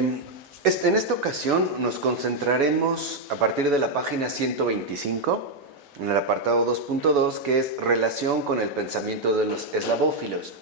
En esta ocasión nos concentraremos a partir de la página 125, en el apartado 2.2, que es relación con el pensamiento de los eslavófilos.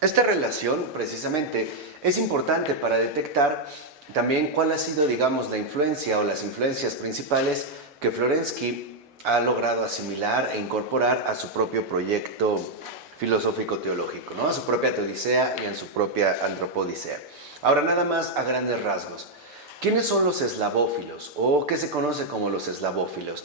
Esta relación, precisamente, es importante para detectar también cuál ha sido, digamos, la influencia o las influencias principales que Florensky ha logrado asimilar e incorporar a su propio proyecto filosófico-teológico, ¿no? A su propia teodicea y en su propia antropodicea. Ahora, nada más a grandes rasgos. ¿Quiénes son los eslavófilos o qué se conoce como los eslavófilos?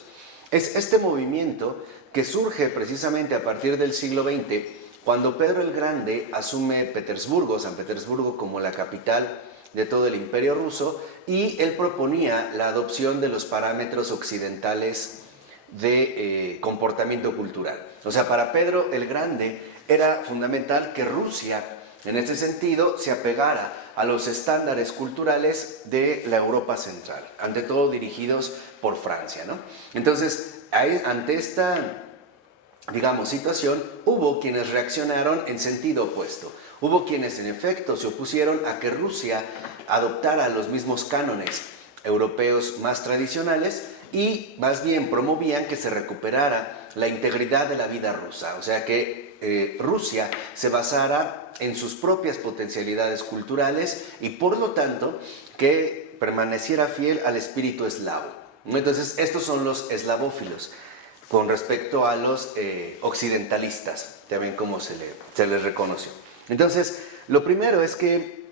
Es este movimiento que surge precisamente a partir del siglo XX, cuando Pedro el Grande asume Petersburgo, San Petersburgo, como la capital de todo el imperio ruso, y él proponía la adopción de los parámetros occidentales de comportamiento cultural. O sea, para Pedro el Grande era fundamental que Rusia, en este sentido, se apegara a los estándares culturales de la Europa central, ante todo dirigidos por Francia, ¿no? Entonces, ante esta, digamos, situación, hubo quienes reaccionaron en sentido opuesto. Hubo quienes, en efecto, se opusieron a que Rusia adoptara los mismos cánones europeos más tradicionales y más bien promovían que se recuperara la integridad de la vida rusa, o sea que Rusia se basara en sus propias potencialidades culturales y por lo tanto que permaneciera fiel al espíritu eslavo. Entonces estos son los eslavófilos con respecto a los occidentalistas, también como se les reconoció. Entonces lo primero es que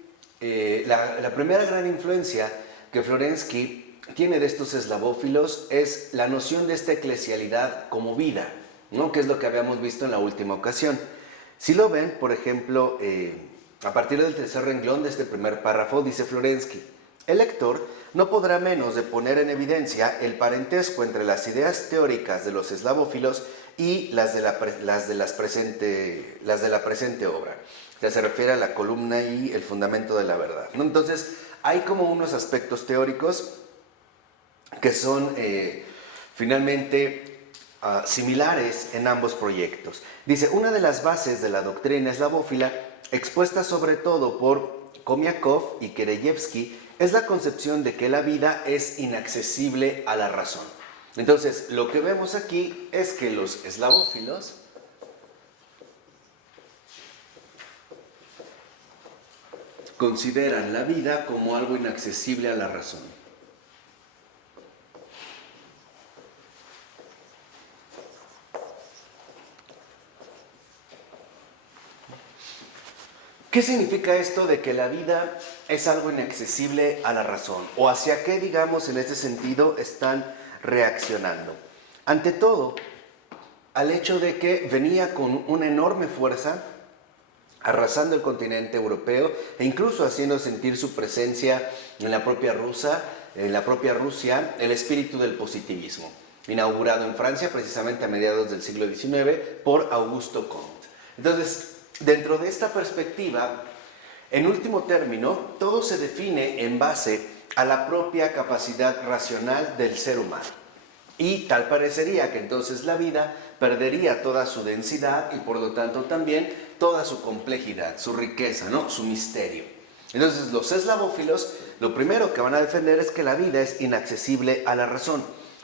la primera gran influencia que Florensky tiene de estos eslavófilos es la noción de esta eclesialidad como vida, ¿no? Que es lo que habíamos visto en la última ocasión. Si lo ven, por ejemplo, a partir del tercer renglón de este primer párrafo, dice Florensky: el lector no podrá menos de poner en evidencia el parentesco entre las ideas teóricas de los eslavófilos y las de la presente obra. Ya se refiere a la columna y el fundamento de la verdad, ¿no? Entonces, hay como unos aspectos teóricos que son finalmente similares en ambos proyectos. Dice, una de las bases de la doctrina eslavófila, expuesta sobre todo por Komiakov y Kereyevsky, es la concepción de que la vida es inaccesible a la razón. Entonces, lo que vemos aquí es que los eslavófilos consideran la vida como algo inaccesible a la razón. ¿Qué significa esto de que la vida es algo inaccesible a la razón? ¿O hacia qué, digamos, en este sentido están reaccionando? Ante todo, al hecho de que venía con una enorme fuerza, arrasando el continente europeo e incluso haciendo sentir su presencia en la propia Rusia, el espíritu del positivismo, inaugurado en Francia precisamente a mediados del siglo XIX por Augusto Comte. Entonces, dentro de esta perspectiva, en último término, todo se define en base a la propia capacidad racional del ser humano. Y tal parecería que entonces la vida perdería toda su densidad y por lo tanto también toda su complejidad, su riqueza, ¿no? Su misterio. Entonces los eslavófilos lo primero que van a defender es que la vida es inaccesible a la razón.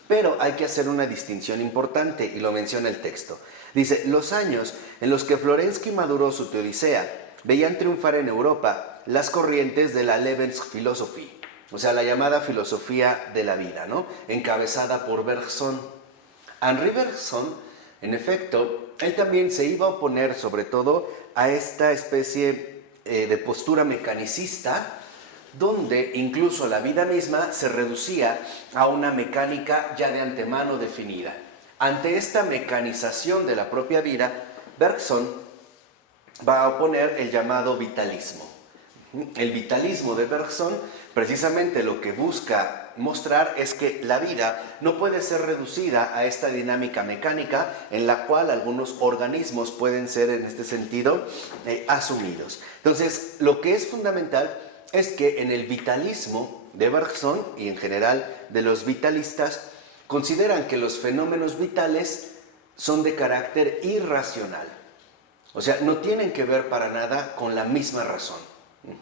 Pero hay que hacer una distinción importante y lo menciona el texto. Dice, los años en los que Florensky maduró su teodicea veían triunfar en Europa las corrientes de la Lebensphilosophie, o sea, la llamada filosofía de la vida, ¿no? Encabezada por Bergson. Henri Bergson, en efecto, él también se iba a oponer sobre todo a esta especie de postura mecanicista, donde incluso la vida misma se reducía a una mecánica ya de antemano definida. Ante esta mecanización de la propia vida, Bergson va a oponer el llamado vitalismo. El vitalismo de Bergson precisamente lo que busca mostrar es que la vida no puede ser reducida a esta dinámica mecánica en la cual algunos organismos pueden ser en este sentido asumidos. Entonces, lo que es fundamental es que en el vitalismo de Bergson y en general de los vitalistas consideran que los fenómenos vitales son de carácter irracional. O sea, no tienen que ver para nada con la misma razón.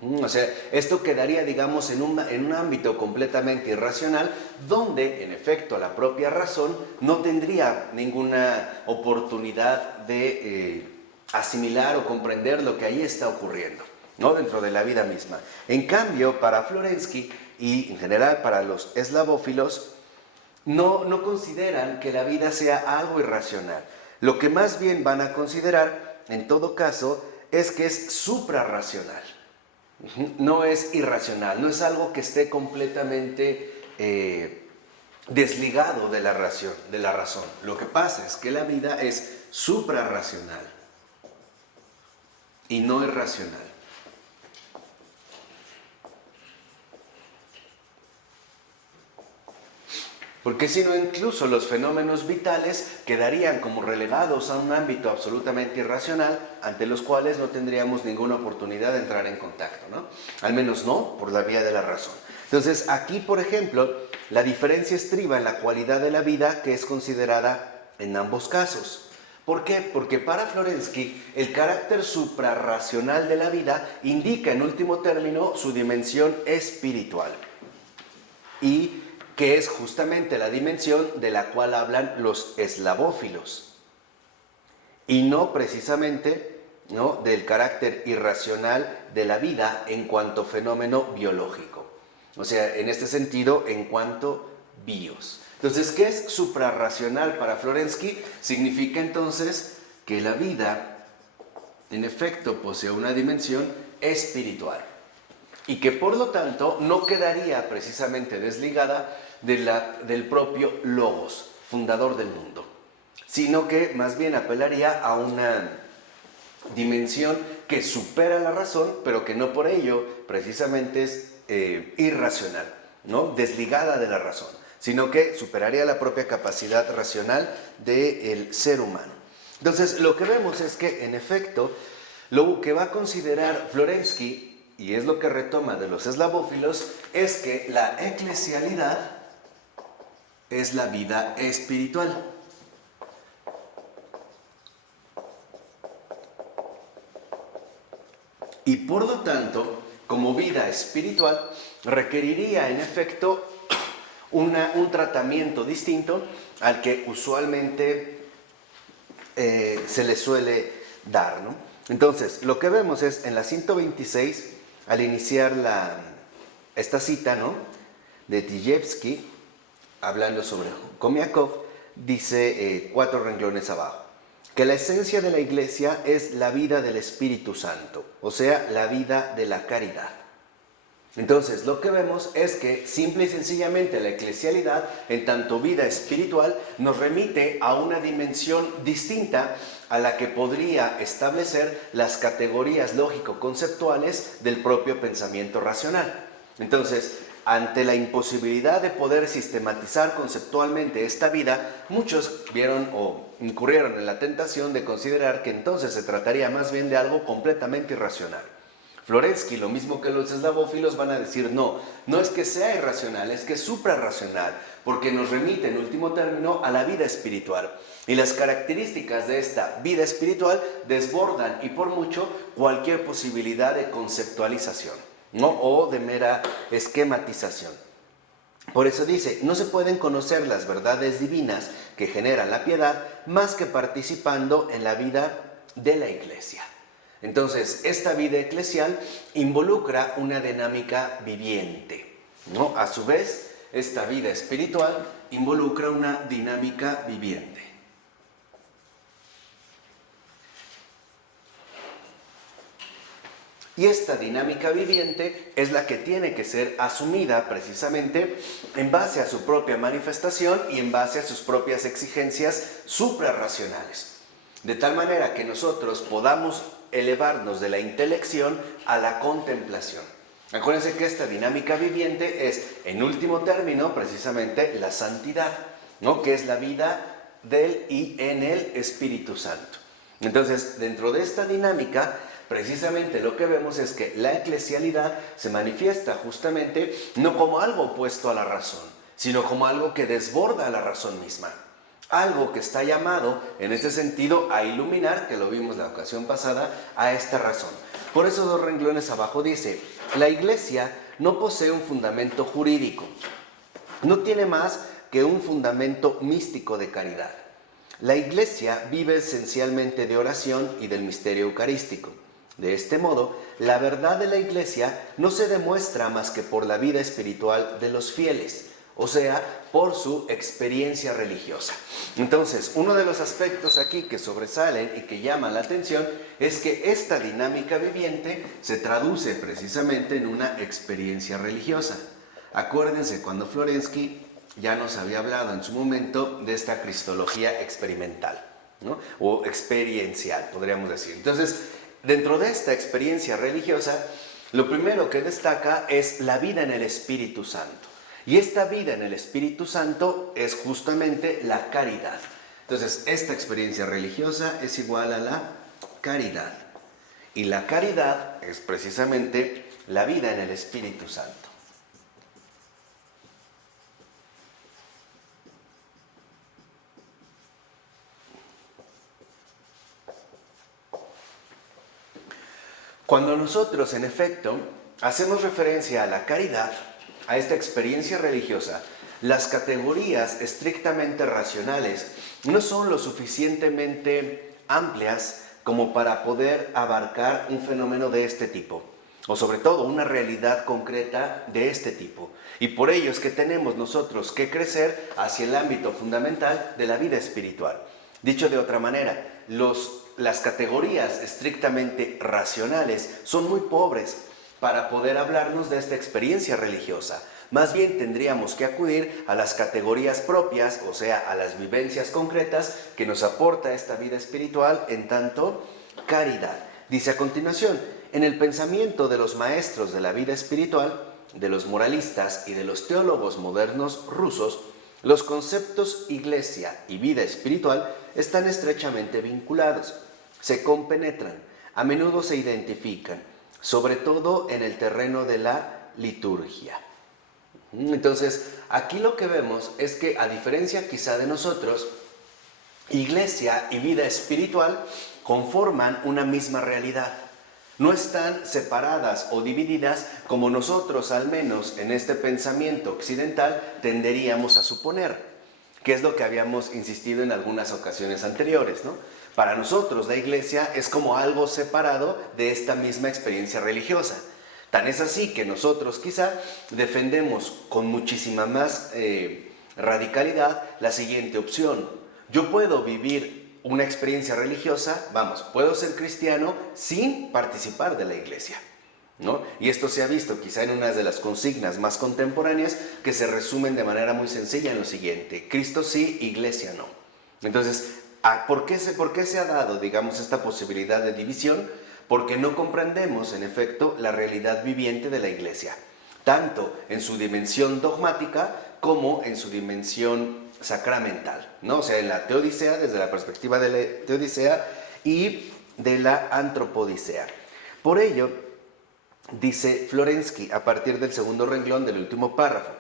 O sea, esto quedaría, digamos, en un ámbito completamente irracional, donde, en efecto, la propia razón no tendría ninguna oportunidad de asimilar o comprender lo que ahí está ocurriendo, ¿no? Dentro de la vida misma. En cambio, para Florensky y en general para los eslavófilos, no consideran que la vida sea algo irracional. Lo que más bien van a considerar, en todo caso, es que es suprarracional. No es irracional, no es algo que esté completamente desligado de la razón. Lo que pasa es que la vida es suprarracional y no es racional. Porque si no, incluso los fenómenos vitales quedarían como relegados a un ámbito absolutamente irracional, ante los cuales no tendríamos ninguna oportunidad de entrar en contacto, ¿no? Al menos no por la vía de la razón. Entonces, aquí, por ejemplo, la diferencia estriba en la cualidad de la vida, que es considerada en ambos casos. ¿Por qué? Porque para Florensky el carácter suprarracional de la vida indica, en último término, su dimensión espiritual. Y que es justamente la dimensión de la cual hablan los eslavófilos, y no precisamente, ¿no?, del carácter irracional de la vida en cuanto fenómeno biológico. O sea, en este sentido, en cuanto bios. Entonces, ¿qué es suprarracional para Florensky? Significa entonces que la vida, en efecto, posee una dimensión espiritual, y que por lo tanto no quedaría precisamente desligada del propio Logos, fundador del mundo, sino que más bien apelaría a una dimensión que supera la razón, pero que no por ello precisamente es irracional, ¿no?, desligada de la razón, sino que superaría la propia capacidad racional del ser humano. Entonces, lo que vemos es que, en efecto, lo que va a considerar Florensky, y es lo que retoma de los eslavófilos, es que la eclesialidad es la vida espiritual. Y por lo tanto, como vida espiritual, requeriría en efecto un tratamiento distinto al que usualmente se le suele dar, ¿no? Entonces, lo que vemos es en la 126, al iniciar esta cita, ¿no?, de Tijevsky, hablando sobre Komiakov, dice 4 renglones abajo, que la esencia de la Iglesia es la vida del Espíritu Santo, o sea, la vida de la caridad. Entonces, lo que vemos es que simple y sencillamente la eclesialidad, en tanto vida espiritual, nos remite a una dimensión distinta a la que podría establecer las categorías lógico-conceptuales del propio pensamiento racional. Entonces, ante la imposibilidad de poder sistematizar conceptualmente esta vida, muchos vieron o incurrieron en la tentación de considerar que entonces se trataría más bien de algo completamente irracional. Florensky, lo mismo que los eslavófilos, van a decir no es que sea irracional, es que es suprarracional, porque nos remite en último término a la vida espiritual. Y las características de esta vida espiritual desbordan y por mucho cualquier posibilidad de conceptualización, ¿no?, o de mera esquematización. Por eso dice, no se pueden conocer las verdades divinas que generan la piedad más que participando en la vida de la Iglesia. Entonces, esta vida eclesial involucra una dinámica viviente, ¿no? A su vez, esta vida espiritual involucra una dinámica viviente. Y esta dinámica viviente es la que tiene que ser asumida precisamente en base a su propia manifestación y en base a sus propias exigencias suprarracionales. De tal manera que nosotros podamos elevarnos de la intelección a la contemplación. Acuérdense que esta dinámica viviente es, en último término, precisamente la santidad, ¿no?, que es la vida del y en el Espíritu Santo. Entonces, dentro de esta dinámica, precisamente lo que vemos es que la eclesialidad se manifiesta justamente no como algo opuesto a la razón, sino como algo que desborda la razón misma. Algo que está llamado, en este sentido, a iluminar, que lo vimos la ocasión pasada, a esta razón. Por eso 2 renglones abajo dice: la Iglesia no posee un fundamento jurídico, no tiene más que un fundamento místico de caridad. La Iglesia vive esencialmente de oración y del misterio eucarístico. De este modo, la verdad de la Iglesia no se demuestra más que por la vida espiritual de los fieles, o sea, por su experiencia religiosa. Entonces, uno de los aspectos aquí que sobresalen y que llaman la atención es que esta dinámica viviente se traduce precisamente en una experiencia religiosa. Acuérdense cuando Florensky ya nos había hablado en su momento de esta cristología experimental, ¿no? O experiencial, podríamos decir. Entonces, dentro de esta experiencia religiosa, lo primero que destaca es la vida en el Espíritu Santo. Y esta vida en el Espíritu Santo es justamente la caridad. Entonces, esta experiencia religiosa es igual a la caridad. Y la caridad es precisamente la vida en el Espíritu Santo. Cuando nosotros, en efecto, hacemos referencia a la caridad, a esta experiencia religiosa, las categorías estrictamente racionales no son lo suficientemente amplias como para poder abarcar un fenómeno de este tipo, o sobre todo una realidad concreta de este tipo. Y por ello es que tenemos nosotros que crecer hacia el ámbito fundamental de la vida espiritual. Dicho de otra manera, las categorías estrictamente racionales son muy pobres para poder hablarnos de esta experiencia religiosa. Más bien tendríamos que acudir a las categorías propias, o sea, a las vivencias concretas que nos aporta esta vida espiritual en tanto caridad. Dice a continuación: en el pensamiento de los maestros de la vida espiritual, de los moralistas y de los teólogos modernos rusos, los conceptos iglesia y vida espiritual están estrechamente vinculados, se compenetran, a menudo se identifican, sobre todo en el terreno de la liturgia. Entonces, aquí lo que vemos es que, a diferencia quizá de nosotros, iglesia y vida espiritual conforman una misma realidad. No están separadas o divididas como nosotros, al menos en este pensamiento occidental, tenderíamos a suponer, que es lo que habíamos insistido en algunas ocasiones anteriores, ¿no? Para nosotros la iglesia es como algo separado de esta misma experiencia religiosa. Tan es así que nosotros quizá defendemos con muchísima más radicalidad la siguiente opción: yo puedo vivir una experiencia religiosa, puedo ser cristiano sin participar de la iglesia, ¿no? Y esto se ha visto quizá en una de las consignas más contemporáneas, que se resumen de manera muy sencilla en lo siguiente: Cristo sí, iglesia no. Entonces, ¿por qué se ha dado, digamos, esta posibilidad de división? Porque no comprendemos, en efecto, la realidad viviente de la iglesia, tanto en su dimensión dogmática como en su dimensión sacramental, ¿no? O sea, en la teodicea, desde la perspectiva de la teodicea y de la antropodicea. Por ello, dice Florensky, a partir del segundo renglón del último párrafo: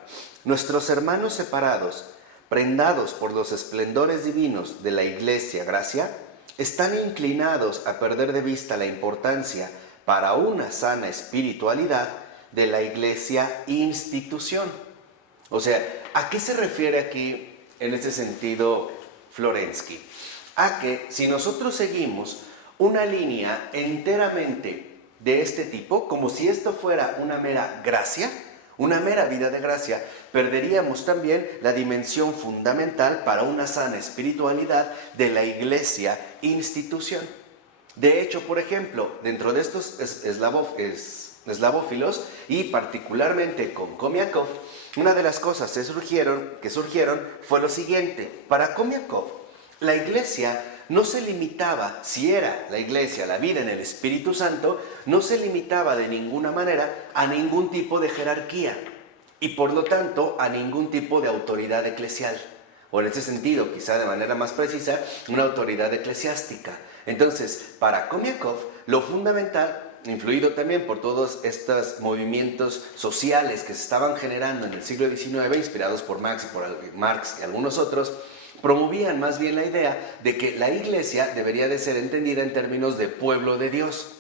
nuestros hermanos separados, prendados por los esplendores divinos de la iglesia gracia, están inclinados a perder de vista la importancia para una sana espiritualidad de la iglesia institución. O sea, ¿a qué se refiere aquí en este sentido Florensky? A que si nosotros seguimos una línea enteramente de este tipo, como si esto fuera una mera gracia, una mera vida de gracia, perderíamos también la dimensión fundamental para una sana espiritualidad de la iglesia institución. De hecho, por ejemplo, dentro de estos eslavófilos, y particularmente con Khomiakov, una de las cosas que surgieron fue lo siguiente: para Khomiakov, la iglesia no se limitaba, si era la iglesia la vida en el Espíritu Santo, no se limitaba de ninguna manera a ningún tipo de jerarquía y por lo tanto a ningún tipo de autoridad eclesial, o en ese sentido, quizá de manera más precisa, una autoridad eclesiástica. Entonces, para Khomiakov, lo fundamental, influido también por todos estos movimientos sociales que se estaban generando en el siglo XIX, inspirados por Marx y algunos otros, promovían más bien la idea de que la iglesia debería de ser entendida en términos de pueblo de Dios.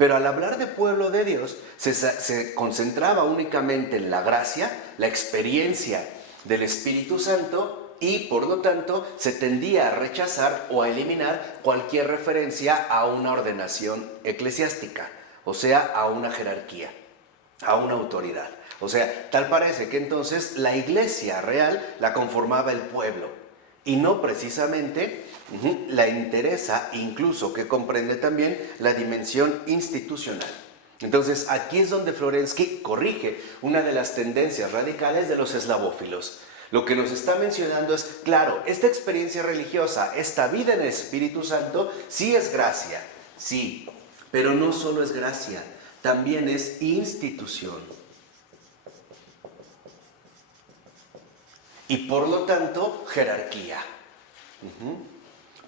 Pero al hablar de pueblo de Dios, se concentraba únicamente en la gracia, la experiencia del Espíritu Santo, y por lo tanto se tendía a rechazar o a eliminar cualquier referencia a una ordenación eclesiástica, o sea, a una jerarquía, a una autoridad. O sea, tal parece que entonces la iglesia real la conformaba el pueblo y no precisamente la interesa, incluso que comprende también la dimensión institucional. Entonces aquí es donde Florensky corrige una de las tendencias radicales de los eslavófilos. Lo que nos está mencionando es, claro, esta experiencia religiosa, esta vida en el Espíritu Santo, sí es gracia, sí, pero no solo es gracia, también es institución. Y por lo tanto, jerarquía.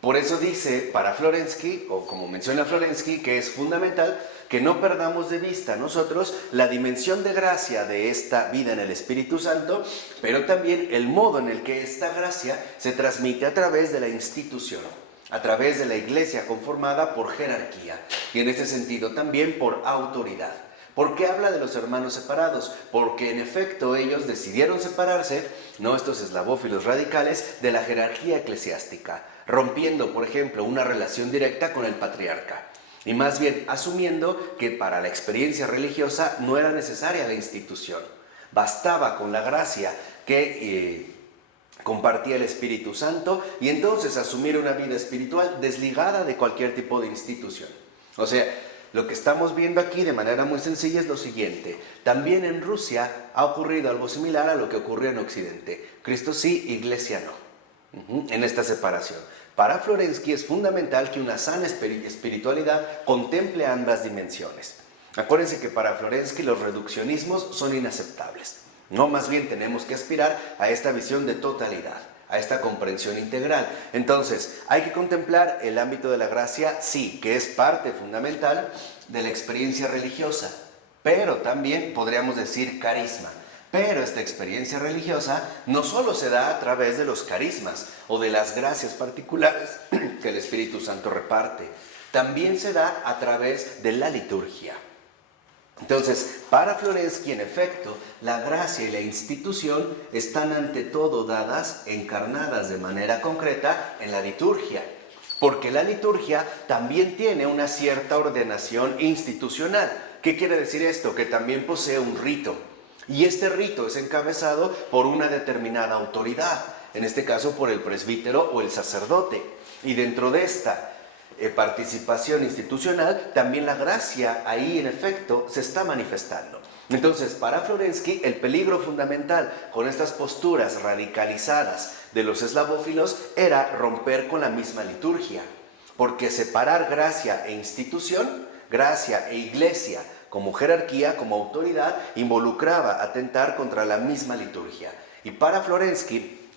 Por eso dice para Florensky, o como menciona Florensky, que es fundamental que no perdamos de vista nosotros la dimensión de gracia de esta vida en el Espíritu Santo, pero también el modo en el que esta gracia se transmite a través de la institución, a través de la iglesia conformada por jerarquía, y en este sentido también por autoridad. ¿Por qué habla de los hermanos separados? Porque en efecto ellos decidieron separarse, no estos eslavófilos radicales, de la jerarquía eclesiástica, rompiendo, por ejemplo, una relación directa con el patriarca, y más bien asumiendo que para la experiencia religiosa no era necesaria la institución, bastaba con la gracia que compartía el Espíritu Santo, y entonces asumir una vida espiritual desligada de cualquier tipo de institución. O sea, lo que estamos viendo aquí de manera muy sencilla es lo siguiente. También en Rusia ha ocurrido algo similar a lo que ocurrió en Occidente. Cristo sí, Iglesia no. En esta separación. Para Florensky es fundamental que una sana espiritualidad contemple ambas dimensiones. Acuérdense que para Florensky los reduccionismos son inaceptables. No, más bien tenemos que aspirar a esta visión de totalidad, a esta comprensión integral. Entonces, hay que contemplar el ámbito de la gracia, sí, que es parte fundamental de la experiencia religiosa, pero también podríamos decir carisma. Pero esta experiencia religiosa no solo se da a través de los carismas o de las gracias particulares que el Espíritu Santo reparte, también se da a través de la liturgia. Entonces, para Florensky, en efecto, la gracia y la institución están ante todo dadas, encarnadas de manera concreta en la liturgia, porque la liturgia también tiene una cierta ordenación institucional. ¿Qué quiere decir esto? Que también posee un rito, y este rito es encabezado por una determinada autoridad, en este caso por el presbítero o el sacerdote, y dentro de esta participación institucional, también la gracia ahí en efecto se está manifestando. Entonces, para Florensky, el peligro fundamental con estas posturas radicalizadas de los eslavófilos era romper con la misma liturgia, porque separar gracia e institución, gracia e iglesia como jerarquía, como autoridad, involucraba atentar contra la misma liturgia. Y para Florensky,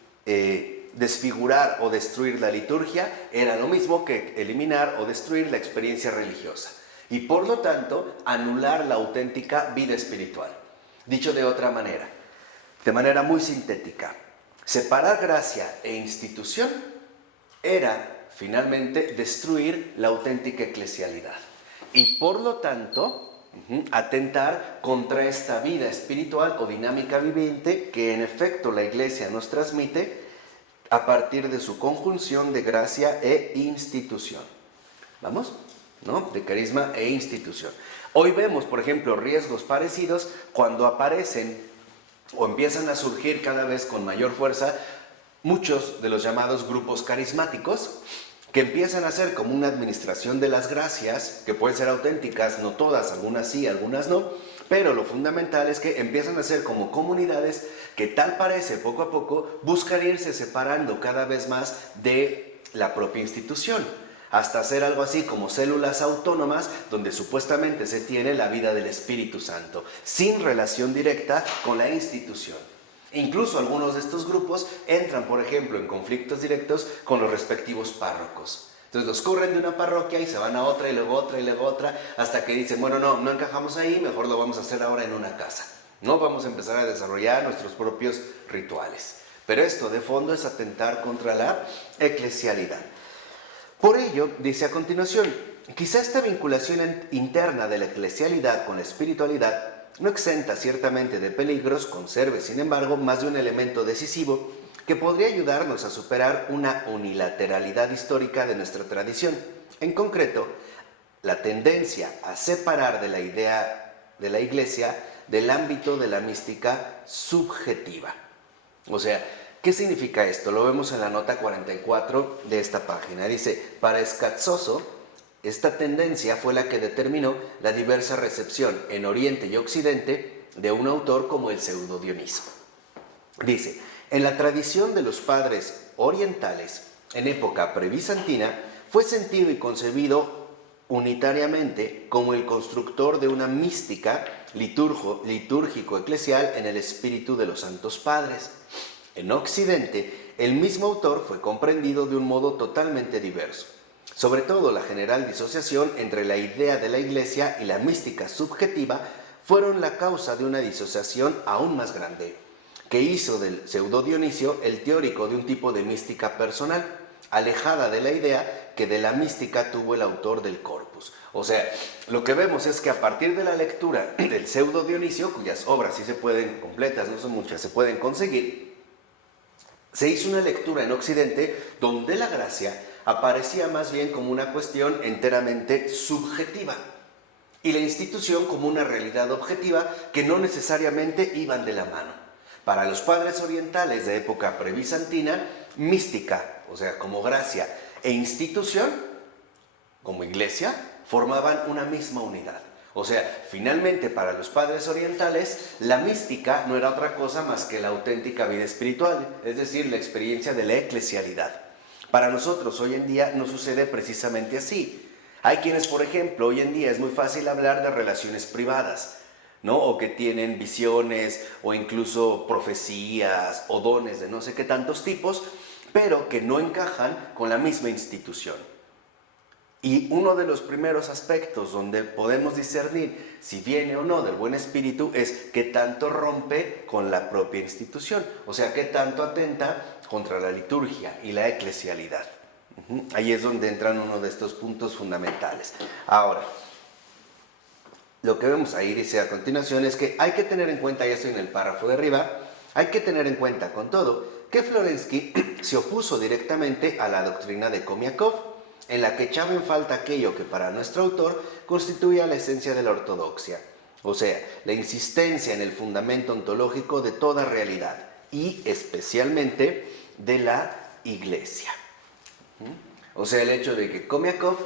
desfigurar o destruir la liturgia era lo mismo que eliminar o destruir la experiencia religiosa y por lo tanto anular la auténtica vida espiritual. Dicho de otra manera, de manera muy sintética, separar gracia e institución era finalmente destruir la auténtica eclesialidad y por lo tanto atentar contra esta vida espiritual o dinámica viviente que en efecto la Iglesia nos transmite a partir de su conjunción de gracia e institución. ¿Vamos? ¿No? De carisma e institución. Hoy vemos, por ejemplo, riesgos parecidos cuando aparecen o empiezan a surgir cada vez con mayor fuerza muchos de los llamados grupos carismáticos que empiezan a ser como una administración de las gracias, que pueden ser auténticas, no todas, algunas sí, algunas no, pero lo fundamental es que empiezan a ser como comunidades que tal parece poco a poco buscan irse separando cada vez más de la propia institución, hasta hacer algo así como células autónomas donde supuestamente se tiene la vida del Espíritu Santo, sin relación directa con la institución. Incluso algunos de estos grupos entran, por ejemplo, en conflictos directos con los respectivos párrocos. Entonces los corren de una parroquia y se van a otra y luego otra y luego otra, hasta que dicen, bueno, no encajamos ahí, mejor lo vamos a hacer ahora en una casa. No vamos a empezar a desarrollar nuestros propios rituales. Pero esto de fondo es atentar contra la eclesialidad. Por ello, dice a continuación, quizá esta vinculación interna de la eclesialidad con la espiritualidad no exenta ciertamente de peligros, conserve, sin embargo, más de un elemento decisivo que podría ayudarnos a superar una unilateralidad histórica de nuestra tradición. En concreto, la tendencia a separar de la idea de la Iglesia del ámbito de la mística subjetiva. O sea, ¿qué significa esto? Lo vemos en la nota 44 de esta página. Dice, para Scazzoso, esta tendencia fue la que determinó la diversa recepción en Oriente y Occidente de un autor como el Pseudo Dioniso. Dice, en la tradición de los padres orientales, en época prebizantina, fue sentido y concebido unitariamente como el constructor de una mística litúrgico-eclesial en el espíritu de los santos padres. En Occidente, el mismo autor fue comprendido de un modo totalmente diverso. Sobre todo, la general disociación entre la idea de la Iglesia y la mística subjetiva fueron la causa de una disociación aún más grande, que hizo del Pseudo Dionisio el teórico de un tipo de mística personal, alejada de la idea que de la mística tuvo el autor del Corpus. O sea, lo que vemos es que a partir de la lectura del Pseudo Dionisio, cuyas obras sí se pueden, completas, no son muchas, se pueden conseguir, se hizo una lectura en Occidente donde la gracia aparecía más bien como una cuestión enteramente subjetiva y la institución como una realidad objetiva que no necesariamente iban de la mano. Para los padres orientales de época prebizantina, mística, o sea, como gracia, e institución, como iglesia, formaban una misma unidad. O sea, finalmente para los padres orientales, la mística no era otra cosa más que la auténtica vida espiritual, es decir, la experiencia de la eclesialidad. Para nosotros hoy en día no sucede precisamente así. Hay quienes, por ejemplo, hoy en día es muy fácil hablar de relaciones privadas, ¿no? O que tienen visiones o incluso profecías o dones de no sé qué tantos tipos, pero que no encajan con la misma institución. Y uno de los primeros aspectos donde podemos discernir si viene o no del buen espíritu es qué tanto rompe con la propia institución, o sea, qué tanto atenta contra la liturgia y la eclesialidad. Ahí es donde entran uno de estos puntos fundamentales. Ahora, lo que vemos ahí, dice a continuación, es que hay que tener en cuenta, ya estoy en el párrafo de arriba, hay que tener en cuenta con todo que Florensky se opuso directamente a la doctrina de Komiakov, en la que echaba en falta aquello que para nuestro autor constituía la esencia de la ortodoxia, o sea, la insistencia en el fundamento ontológico de toda realidad y especialmente de la Iglesia. O sea, el hecho de que Komiakov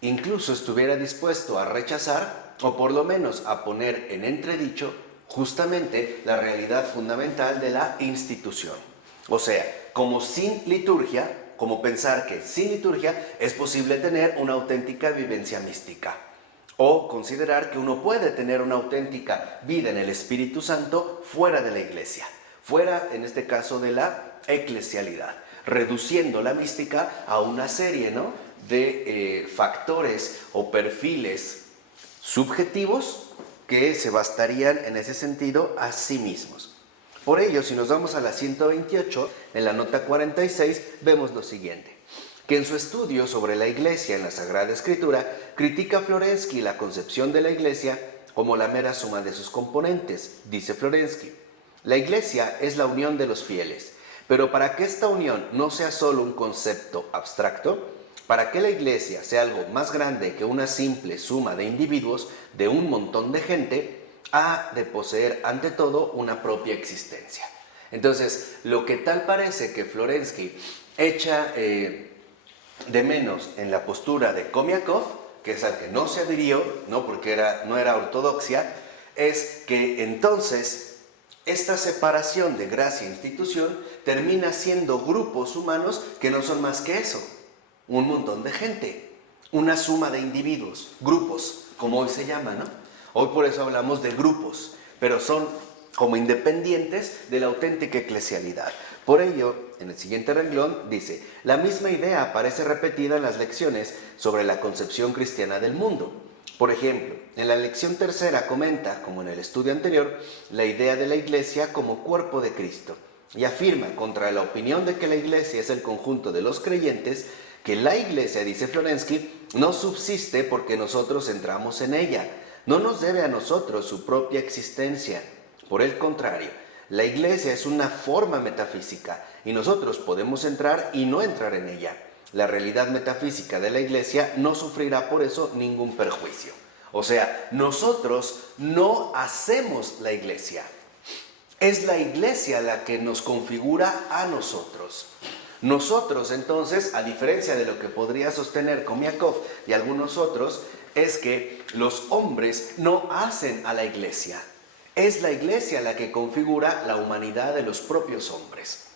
incluso estuviera dispuesto a rechazar o por lo menos a poner en entredicho justamente la realidad fundamental de la institución. O sea, como sin liturgia, como pensar que sin liturgia es posible tener una auténtica vivencia mística, o considerar que uno puede tener una auténtica vida en el Espíritu Santo fuera de la Iglesia, fuera, en este caso, de la eclesialidad, reduciendo la mística a una serie, ¿no?, de factores o perfiles subjetivos que se bastarían en ese sentido a sí mismos. Por ello, si nos vamos a la 128, en la nota 46, vemos lo siguiente, que en su estudio sobre la Iglesia en la Sagrada Escritura, critica Florensky la concepción de la Iglesia como la mera suma de sus componentes. Dice Florensky, la Iglesia es la unión de los fieles, pero para que esta unión no sea solo un concepto abstracto, para que la Iglesia sea algo más grande que una simple suma de individuos, de un montón de gente, ha de poseer ante todo una propia existencia. Entonces, lo que tal parece que Florensky echa de menos en la postura de Komiakov, que es al que no se adhirió, ¿no?, porque no era ortodoxia, es que entonces esta separación de gracia e institución termina siendo grupos humanos que no son más que eso, un montón de gente, una suma de individuos, grupos, como hoy se llama, ¿no? Hoy por eso hablamos de grupos, pero son como independientes de la auténtica eclesialidad. Por ello, en el siguiente renglón dice, la misma idea aparece repetida en las lecciones sobre la concepción cristiana del mundo. Por ejemplo, en la lección tercera comenta, como en el estudio anterior, la idea de la Iglesia como cuerpo de Cristo y afirma, contra la opinión de que la Iglesia es el conjunto de los creyentes, que la iglesia, dice Florensky, no subsiste porque nosotros entramos en ella. No nos debe a nosotros su propia existencia. Por el contrario, la iglesia es una forma metafísica y nosotros podemos entrar y no entrar en ella. La realidad metafísica de la iglesia no sufrirá por eso ningún perjuicio. O sea, nosotros no hacemos la iglesia. Es la iglesia la que nos configura a nosotros. Nosotros, entonces, a diferencia de lo que podría sostener Komiakov y algunos otros, es que los hombres no hacen a la iglesia. Es la iglesia la que configura la humanidad de los propios hombres.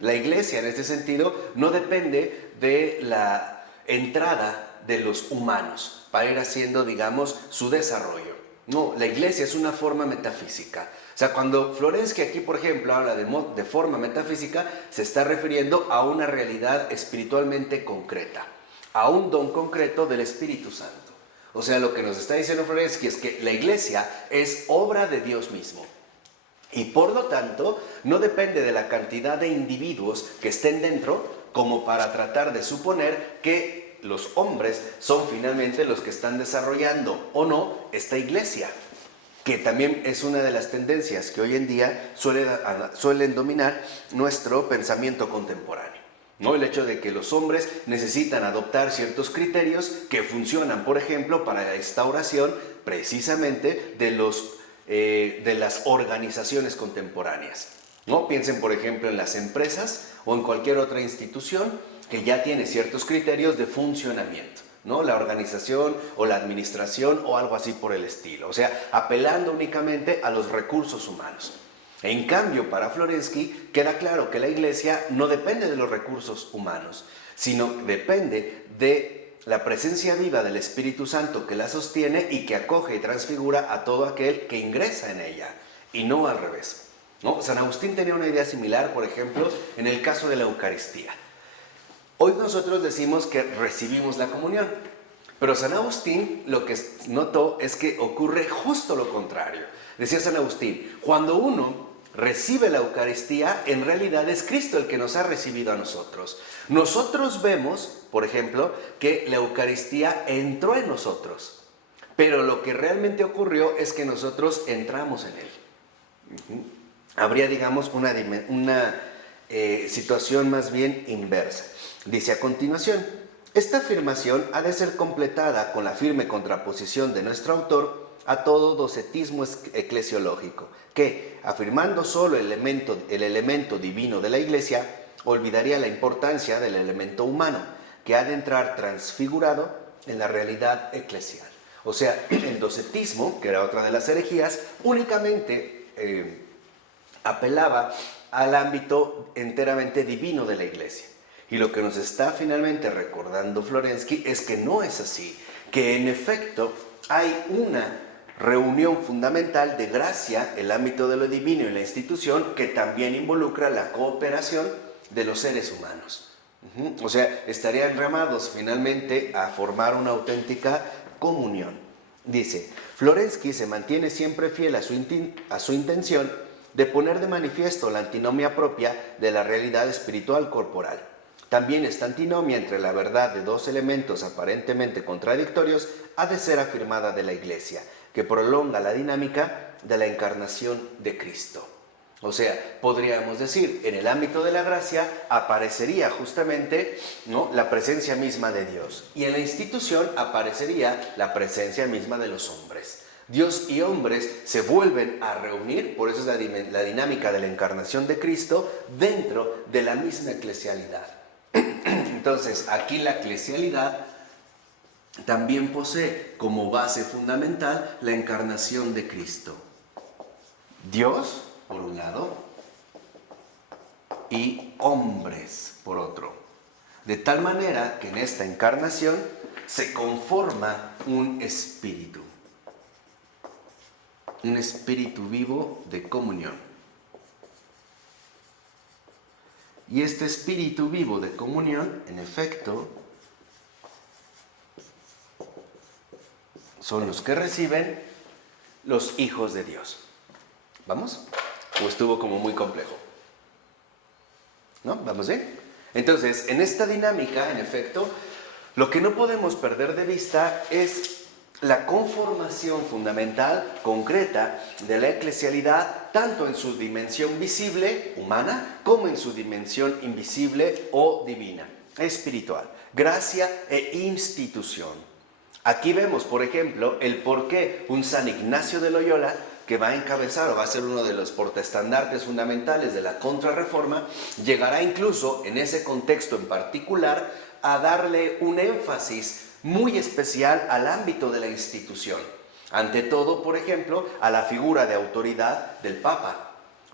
La iglesia, en este sentido, no depende de la entrada de los humanos para ir haciendo, digamos, su desarrollo. No, la iglesia es una forma metafísica. O sea, cuando Florensky aquí, por ejemplo, habla de forma metafísica, se está refiriendo a una realidad espiritualmente concreta, a un don concreto del Espíritu Santo. O sea, lo que nos está diciendo Florensky es que la iglesia es obra de Dios mismo. Y por lo tanto, no depende de la cantidad de individuos que estén dentro como para tratar de suponer que los hombres son finalmente los que están desarrollando o no esta iglesia, que también es una de las tendencias que hoy en día suelen dominar nuestro pensamiento contemporáneo. ¿No? El hecho de que los hombres necesitan adoptar ciertos criterios que funcionan, por ejemplo, para la instauración precisamente de las organizaciones contemporáneas. ¿No? Piensen, por ejemplo, en las empresas o en cualquier otra institución que ya tiene ciertos criterios de funcionamiento, ¿no? La organización o la administración o algo así por el estilo. O sea, apelando únicamente a los recursos humanos. En cambio, para Florensky queda claro que la iglesia no depende de los recursos humanos, sino depende de la presencia viva del Espíritu Santo que la sostiene y que acoge y transfigura a todo aquel que ingresa en ella, y no al revés, ¿no? San Agustín tenía una idea similar, por ejemplo, en el caso de la Eucaristía. Hoy nosotros decimos que recibimos la comunión, pero San Agustín lo que notó es que ocurre justo lo contrario. Decía San Agustín, cuando uno recibe la Eucaristía, en realidad es Cristo el que nos ha recibido a nosotros. Nosotros vemos, por ejemplo, que la Eucaristía entró en nosotros, pero lo que realmente ocurrió es que nosotros entramos en Él. Habría, digamos, una situación más bien inversa. Dice a continuación, esta afirmación ha de ser completada con la firme contraposición de nuestro autor a todo docetismo eclesiológico, que, afirmando solo el elemento divino de la Iglesia, olvidaría la importancia del elemento humano, que ha de entrar transfigurado en la realidad eclesial. O sea, el docetismo, que era otra de las herejías, únicamente apelaba al ámbito enteramente divino de la Iglesia. Y lo que nos está finalmente recordando Florensky es que no es así, que en efecto hay una reunión fundamental de gracia, el ámbito de lo divino y la institución, que también involucra la cooperación de los seres humanos. O sea, estarían llamados finalmente a formar una auténtica comunión. Dice, Florensky se mantiene siempre fiel a su intención de poner de manifiesto la antinomia propia de la realidad espiritual corporal. También esta antinomia entre la verdad de dos elementos aparentemente contradictorios ha de ser afirmada de la Iglesia, que prolonga la dinámica de la encarnación de Cristo. O sea, podríamos decir, en el ámbito de la gracia aparecería justamente, ¿no?, la presencia misma de Dios, y en la institución aparecería la presencia misma de los hombres. Dios y hombres se vuelven a reunir, por eso es la dinámica de la encarnación de Cristo dentro de la misma eclesialidad. Entonces, aquí la eclesialidad también posee como base fundamental la encarnación de Cristo. Dios, por un lado, y hombres, por otro. De tal manera que en esta encarnación se conforma un espíritu vivo de comunión. Y este espíritu vivo de comunión, en efecto, son los que reciben los hijos de Dios. ¿Vamos? ¿O estuvo como muy complejo? ¿No? ¿Vamos bien? Entonces, en esta dinámica, en efecto, lo que no podemos perder de vista es la conformación fundamental, concreta, de la eclesialidad, tanto en su dimensión visible, humana, como en su dimensión invisible o divina, espiritual, gracia e institución. Aquí vemos, por ejemplo, el por qué un San Ignacio de Loyola, que va a encabezar o va a ser uno de los portaestandartes fundamentales de la Contrarreforma, llegará incluso en ese contexto en particular a darle un énfasis muy especial al ámbito de la institución. Ante todo, por ejemplo, a la figura de autoridad del Papa.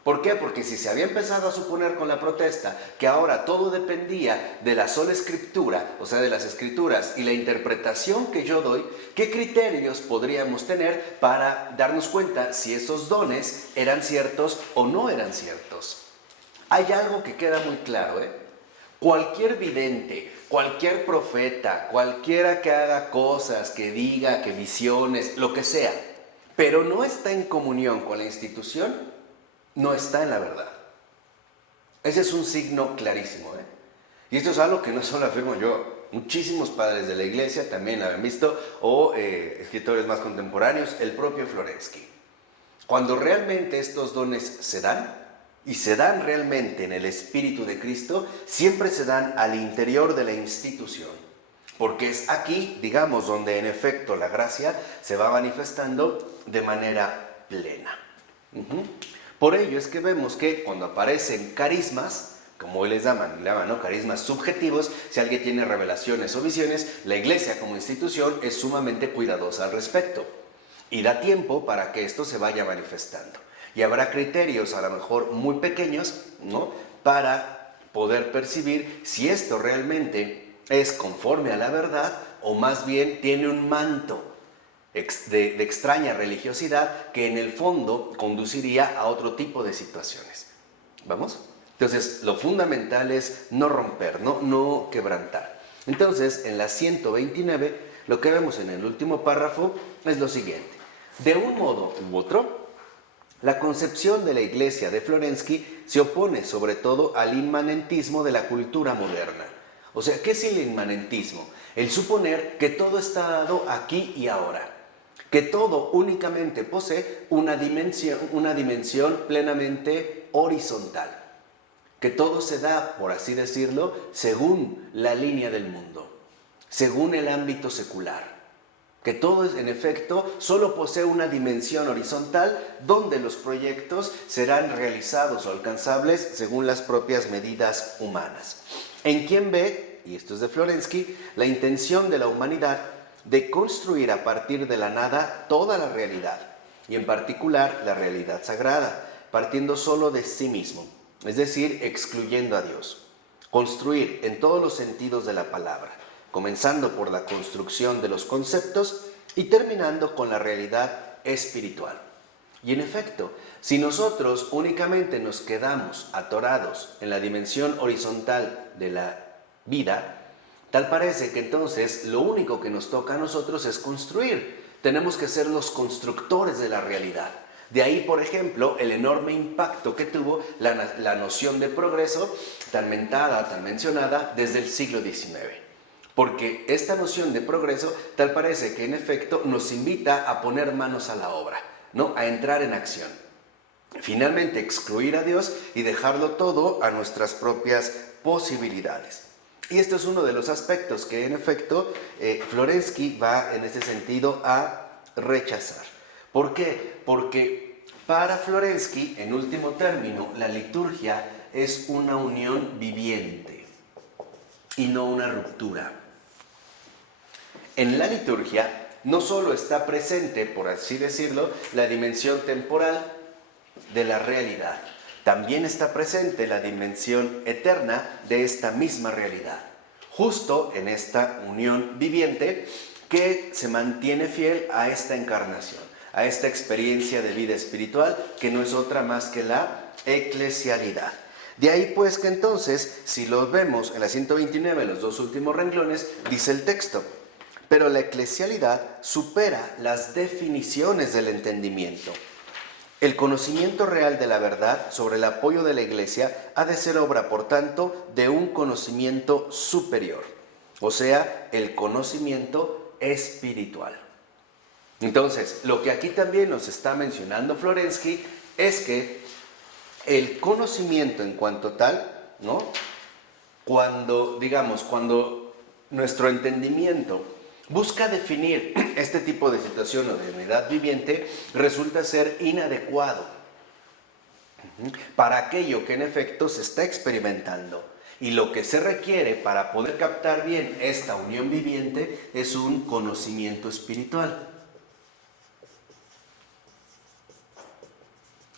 ¿Por qué? Porque si se había empezado a suponer con la protesta que ahora todo dependía de la sola escritura, o sea, de las escrituras y la interpretación que yo doy, ¿qué criterios podríamos tener para darnos cuenta si esos dones eran ciertos o no eran ciertos? Hay algo que queda muy claro, Cualquier vidente, cualquier profeta, cualquiera que haga cosas, que diga, que visiones, lo que sea, pero no está en comunión con la institución, no está en la verdad. Ese es un signo clarísimo, Y esto es algo que no solo afirmo yo, muchísimos padres de la iglesia también lo han visto, o escritores más contemporáneos, el propio Florensky. Cuando realmente estos dones se dan, y se dan realmente en el Espíritu de Cristo, siempre se dan al interior de la institución. Porque es aquí, digamos, donde en efecto la gracia se va manifestando de manera plena. Por ello es que vemos que cuando aparecen carismas, como hoy les llaman, ¿no? Carismas subjetivos, si alguien tiene revelaciones o visiones, la iglesia como institución es sumamente cuidadosa al respecto. Y da tiempo para que esto se vaya manifestando. Y habrá criterios a lo mejor muy pequeños, ¿no?, para poder percibir si esto realmente es conforme a la verdad o más bien tiene un manto de extraña religiosidad que en el fondo conduciría a otro tipo de situaciones. ¿Vamos? Entonces, lo fundamental es no romper, no quebrantar. Entonces, en la 129, lo que vemos en el último párrafo es lo siguiente. De un modo u otro, la concepción de la iglesia de Florensky se opone sobre todo al inmanentismo de la cultura moderna. O sea, ¿qué es el inmanentismo? El suponer que todo está dado aquí y ahora, que todo únicamente posee una dimensión plenamente horizontal, que todo se da, por así decirlo, según la línea del mundo, según el ámbito secular. Que todo, en efecto, solo posee una dimensión horizontal donde los proyectos serán realizados o alcanzables según las propias medidas humanas. En quien ve, y esto es de Florensky, la intención de la humanidad de construir a partir de la nada toda la realidad, y en particular la realidad sagrada, partiendo solo de sí mismo, es decir, excluyendo a Dios. Construir en todos los sentidos de la palabra, comenzando por la construcción de los conceptos y terminando con la realidad espiritual. Y en efecto, si nosotros únicamente nos quedamos atorados en la dimensión horizontal de la vida, tal parece que entonces lo único que nos toca a nosotros es construir. Tenemos que ser los constructores de la realidad. De ahí, por ejemplo, el enorme impacto que tuvo la noción de progreso tan mentada, tan mencionada desde el siglo XIX. Porque esta noción de progreso tal parece que en efecto nos invita a poner manos a la obra, ¿no?, a entrar en acción. Finalmente excluir a Dios y dejarlo todo a nuestras propias posibilidades. Y esto es uno de los aspectos que en efecto Florensky va en ese sentido a rechazar. ¿Por qué? Porque para Florensky, en último término, la liturgia es una unión viviente y no una ruptura. En la liturgia no solo está presente, por así decirlo, la dimensión temporal de la realidad, también está presente la dimensión eterna de esta misma realidad, justo en esta unión viviente que se mantiene fiel a esta encarnación, a esta experiencia de vida espiritual que no es otra más que la eclesialidad. De ahí pues que entonces, si lo vemos en la 129, en los dos últimos renglones, dice el texto: pero la eclesialidad supera las definiciones del entendimiento El conocimiento real de la verdad sobre el apoyo de la Iglesia ha de ser obra, por tanto, de un conocimiento superior, o sea, el conocimiento espiritual. Entonces, lo que aquí también nos está mencionando Florensky es que el conocimiento en cuanto tal, ¿no? Cuando nuestro entendimiento busca definir este tipo de situación o de unidad viviente, resulta ser inadecuado para aquello que en efecto se está experimentando. Y lo que se requiere para poder captar bien esta unión viviente es un conocimiento espiritual.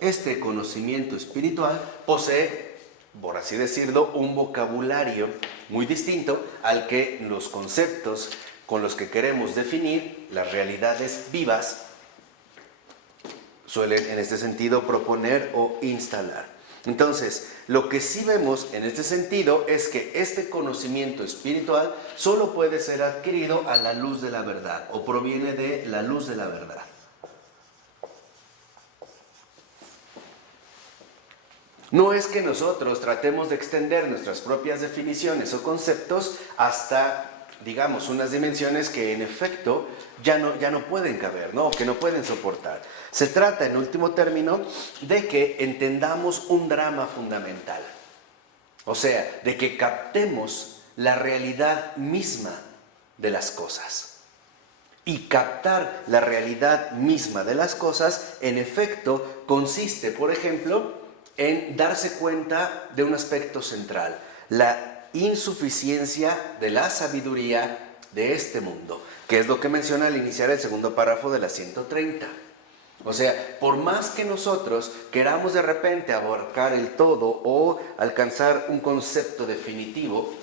Este conocimiento espiritual posee, por así decirlo, un vocabulario muy distinto al que los conceptos con los que queremos definir las realidades vivas suelen en este sentido proponer o instalar. Entonces, lo que sí vemos en este sentido es que este conocimiento espiritual solo puede ser adquirido a la luz de la verdad o proviene de la luz de la verdad. No es que nosotros tratemos de extender nuestras propias definiciones o conceptos hasta, digamos, unas dimensiones que en efecto ya no pueden caber, ¿no? Que no pueden soportar. Se trata, en último término, de que entendamos un drama fundamental. O sea, de que captemos la realidad misma de las cosas. Y captar la realidad misma de las cosas, en efecto, consiste, por ejemplo, en darse cuenta de un aspecto central, la insuficiencia de la sabiduría de este mundo, que es lo que menciona al iniciar el segundo párrafo de la 130. O sea, por más que nosotros queramos de repente abarcar el todo o alcanzar un concepto definitivo,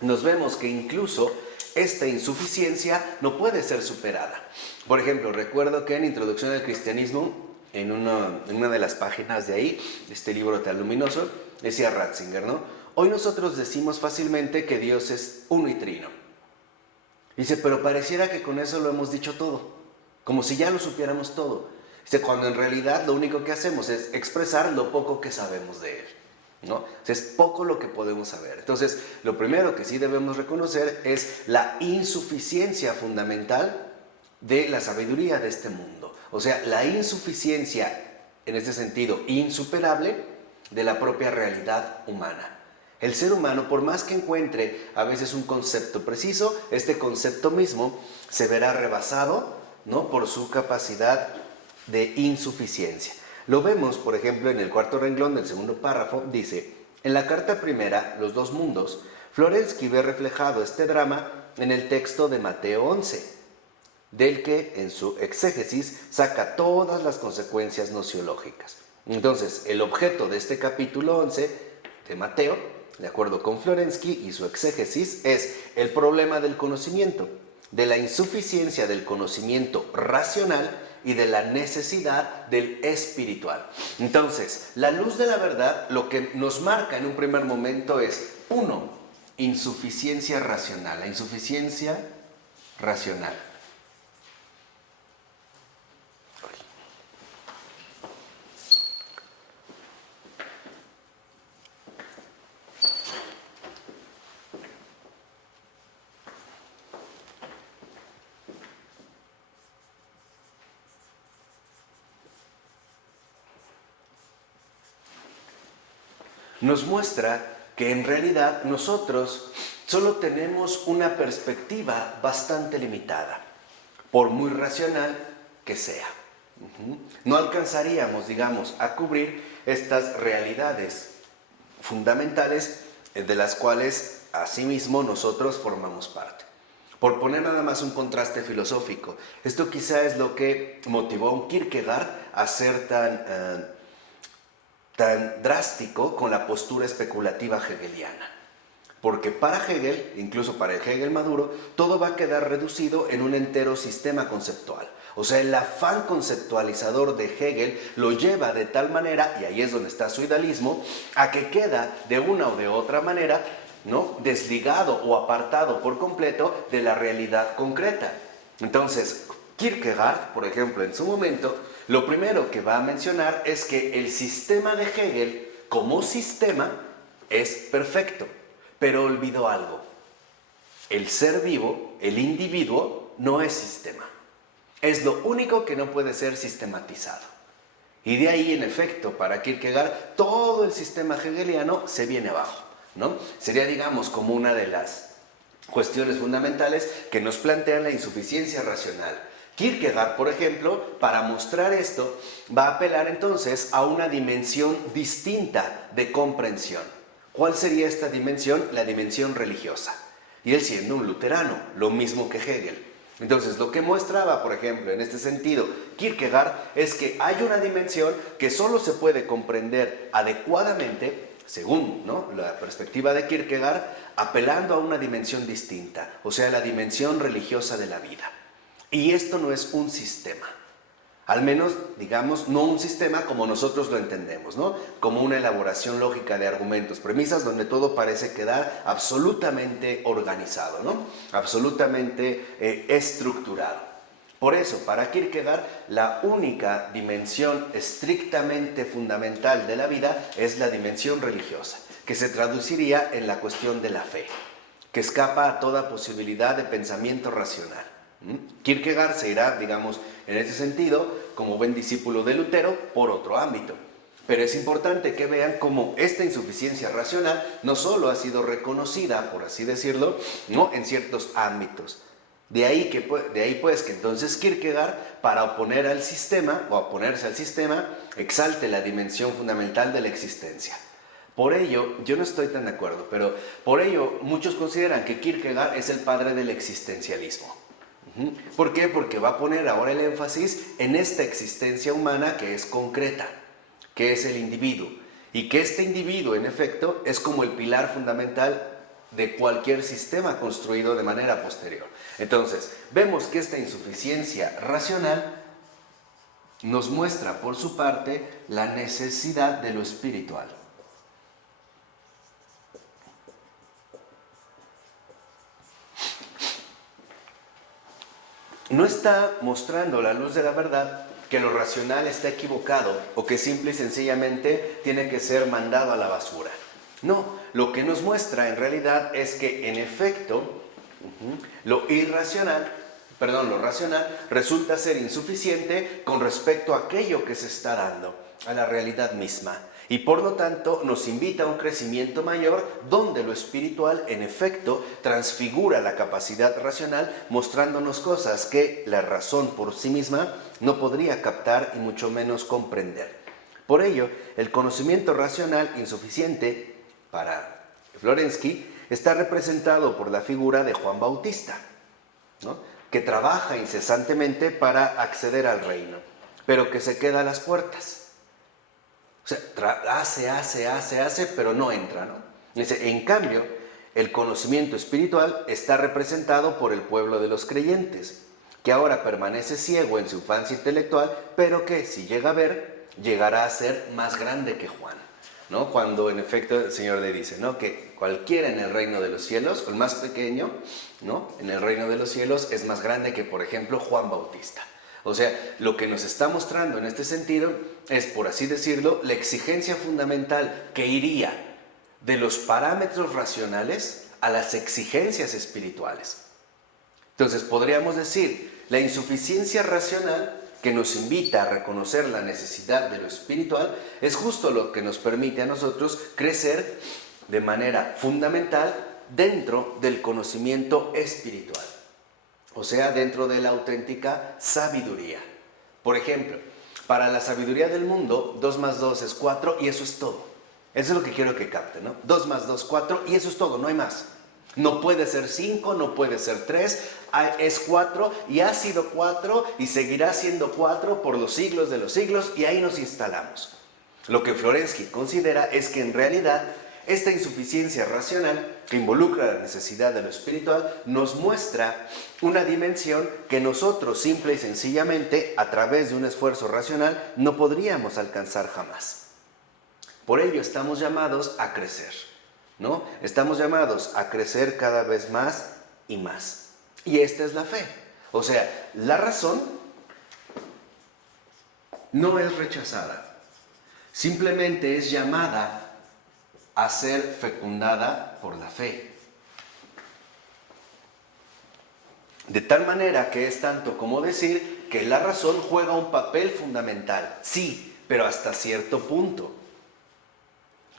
nos vemos que incluso esta insuficiencia no puede ser superada. Por ejemplo, recuerdo que en Introducción al Cristianismo, en una de las páginas de ahí, este libro tan luminoso, decía Ratzinger, ¿no? Hoy nosotros decimos fácilmente que Dios es uno y trino. Dice, pero pareciera que con eso lo hemos dicho todo, como si ya lo supiéramos todo. Dice, cuando en realidad lo único que hacemos es expresar lo poco que sabemos de Él, ¿no? O sea, es poco lo que podemos saber. Entonces, lo primero que sí debemos reconocer es la insuficiencia fundamental de la sabiduría de este mundo. O sea, la insuficiencia, en este sentido, insuperable, de la propia realidad humana. El ser humano, por más que encuentre a veces un concepto preciso, este concepto mismo se verá rebasado, ¿no?, por su capacidad de insuficiencia. Lo vemos, por ejemplo, en el cuarto renglón del segundo párrafo, dice, en la carta primera, Los dos mundos, Florensky ve reflejado este drama en el texto de Mateo 11, del que en su exégesis saca todas las consecuencias nociológicas. Entonces, el objeto de este capítulo 11 de Mateo, de acuerdo con Florensky y su exégesis, es el problema del conocimiento, de la insuficiencia del conocimiento racional y de la necesidad del espiritual. Entonces, la luz de la verdad lo que nos marca en un primer momento es, 1, insuficiencia racional, la insuficiencia racional. Nos muestra que en realidad nosotros solo tenemos una perspectiva bastante limitada, por muy racional que sea. No alcanzaríamos, digamos, a cubrir estas realidades fundamentales de las cuales asimismo nosotros formamos parte. Por poner nada más un contraste filosófico, esto quizá es lo que motivó a un Kierkegaard a ser tan drástico con la postura especulativa hegeliana. Porque para Hegel, incluso para el Hegel maduro, todo va a quedar reducido en un entero sistema conceptual. O sea, el afán conceptualizador de Hegel lo lleva de tal manera, y ahí es donde está su idealismo, a que queda de una o de otra manera, ¿no?, desligado o apartado por completo de la realidad concreta. Entonces, Kierkegaard, por ejemplo, en su momento, Lo primero que va a mencionar es que el sistema de Hegel, como sistema, es perfecto, pero olvidó algo. El ser vivo, el individuo, no es sistema. Es lo único que no puede ser sistematizado. Y de ahí, en efecto, para Kierkegaard, todo el sistema hegeliano se viene abajo, ¿no? Sería, digamos, como una de las cuestiones fundamentales que nos plantean la insuficiencia racional. Kierkegaard, por ejemplo, para mostrar esto, va a apelar entonces a una dimensión distinta de comprensión. ¿Cuál sería esta dimensión? La dimensión religiosa. Y él siendo un luterano, lo mismo que Hegel. Entonces, lo que mostraba, por ejemplo, en este sentido, Kierkegaard, es que hay una dimensión que solo se puede comprender adecuadamente, según, ¿no?, la perspectiva de Kierkegaard, apelando a una dimensión distinta, o sea, la dimensión religiosa de la vida. Y esto no es un sistema. Al menos, digamos, no un sistema como nosotros lo entendemos, ¿no? Como una elaboración lógica de argumentos, premisas, donde todo parece quedar absolutamente organizado, ¿no? Absolutamente estructurado. Por eso, para Kierkegaard, la única dimensión estrictamente fundamental de la vida es la dimensión religiosa, que se traduciría en la cuestión de la fe, que escapa a toda posibilidad de pensamiento racional. Kierkegaard se irá, digamos, en ese sentido, como buen discípulo de Lutero, por otro ámbito. Pero es importante que vean cómo esta insuficiencia racional no solo ha sido reconocida, por así decirlo, ¿no?, en ciertos ámbitos. De ahí pues que entonces Kierkegaard, para oponer al sistema, o oponerse al sistema, exalte la dimensión fundamental de la existencia. Por ello, yo no estoy tan de acuerdo, pero por ello muchos consideran que Kierkegaard es el padre del existencialismo. ¿Por qué? Porque va a poner ahora el énfasis en esta existencia humana que es concreta, que es el individuo, y que este individuo, en efecto, es como el pilar fundamental de cualquier sistema construido de manera posterior. Entonces, vemos que esta insuficiencia racional nos muestra, por su parte, la necesidad de lo espiritual. No está mostrando la luz de la verdad que lo racional está equivocado o que simple y sencillamente tiene que ser mandado a la basura. No, lo que nos muestra en realidad es que en efecto lo racional resulta ser insuficiente con respecto a aquello que se está dando, a la realidad misma. Y por lo tanto nos invita a un crecimiento mayor donde lo espiritual en efecto transfigura la capacidad racional, mostrándonos cosas que la razón por sí misma no podría captar y mucho menos comprender. Por ello, el conocimiento racional insuficiente para Florensky está representado por la figura de Juan Bautista, ¿no?, que trabaja incesantemente para acceder al reino, pero que se queda a las puertas. O sea, hace, pero no entra, ¿no? Dice, en cambio, el conocimiento espiritual está representado por el pueblo de los creyentes, que ahora permanece ciego en su infancia intelectual, pero que, si llega a ver, llegará a ser más grande que Juan, ¿no? Cuando, en efecto, el Señor le dice, ¿no?, que cualquiera en el reino de los cielos, o el más pequeño, ¿no?, en el reino de los cielos es más grande que, por ejemplo, Juan Bautista. O sea, lo que nos está mostrando en este sentido es, por así decirlo, la exigencia fundamental que iría de los parámetros racionales a las exigencias espirituales. Entonces, podríamos decir, la insuficiencia racional que nos invita a reconocer la necesidad de lo espiritual es justo lo que nos permite a nosotros crecer de manera fundamental dentro del conocimiento espiritual. O sea, dentro de la auténtica sabiduría. Por ejemplo, para la sabiduría del mundo, 2 más 2 es 4 y eso es todo. Eso es lo que quiero que capten, ¿no? 2 más 2, 4 y eso es todo, no hay más. No puede ser 5, no puede ser 3, es 4 y ha sido 4 y seguirá siendo 4 por los siglos de los siglos y ahí nos instalamos. Lo que Florensky considera es que en realidad esta insuficiencia racional que involucra la necesidad de lo espiritual nos muestra una dimensión que nosotros simple y sencillamente a través de un esfuerzo racional no podríamos alcanzar jamás. Por ello estamos llamados a crecer, ¿no? Estamos llamados a crecer cada vez más y más. Y esta es la fe. O sea, la razón no es rechazada, simplemente es llamada a ser fecundada por la fe. De tal manera que es tanto como decir que la razón juega un papel fundamental, sí, pero hasta cierto punto.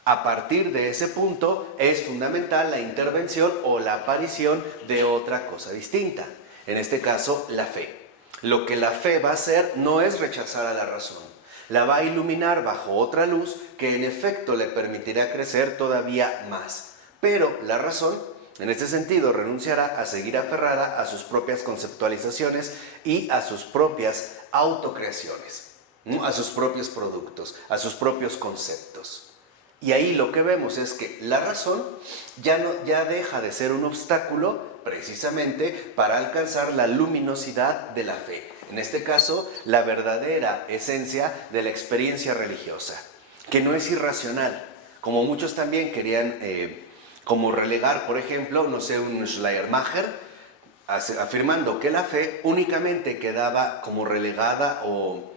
A partir de ese punto es fundamental la intervención o la aparición de otra cosa distinta, en este caso la fe. Lo que la fe va a hacer no es rechazar a la razón, la va a iluminar bajo otra luz que en efecto le permitirá crecer todavía más. Pero la razón, en este sentido, renunciará a seguir aferrada a sus propias conceptualizaciones y a sus propias autocreaciones, ¿no? A sus propios productos, a sus propios conceptos. Y ahí lo que vemos es que la razón ya deja de ser un obstáculo precisamente para alcanzar la luminosidad de la fe. En este caso, la verdadera esencia de la experiencia religiosa, que no es irracional, como muchos también querían como relegar, por ejemplo, no sé, un Schleiermacher, afirmando que la fe únicamente quedaba como relegada o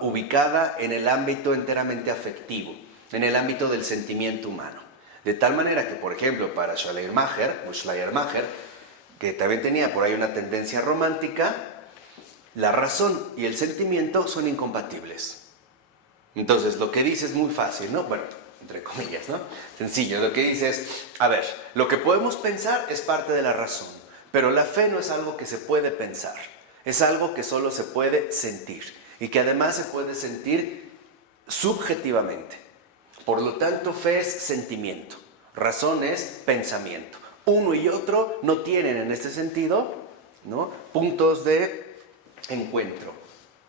ubicada en el ámbito enteramente afectivo, en el ámbito del sentimiento humano. De tal manera que, por ejemplo, para Schleiermacher, que también tenía por ahí una tendencia romántica, la razón y el sentimiento son incompatibles. Entonces, lo que dice es muy fácil, ¿no? Bueno, entre comillas, ¿no? Sencillo, lo que dice es, a ver, lo que podemos pensar es parte de la razón, pero la fe no es algo que se puede pensar, es algo que solo se puede sentir y que además se puede sentir subjetivamente. Por lo tanto, fe es sentimiento, razón es pensamiento. Uno y otro no tienen en este sentido, ¿no?, puntos de encuentro.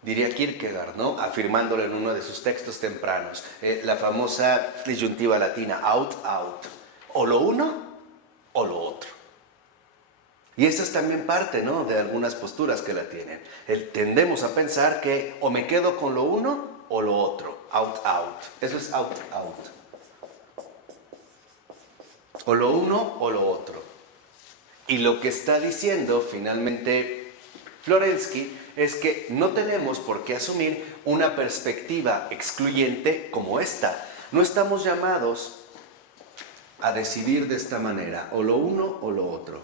Diría Kierkegaard, ¿no?, afirmándolo en uno de sus textos tempranos, la famosa disyuntiva latina, out, out, o lo uno o lo otro. Y esa es también parte, ¿no?, de algunas posturas que la tienen. Tendemos a pensar que o me quedo con lo uno o lo otro, out, out. Eso es out, out. O lo uno o lo otro. Y lo que está diciendo finalmente Florensky es que no tenemos por qué asumir una perspectiva excluyente como esta. No estamos llamados a decidir de esta manera, o lo uno o lo otro.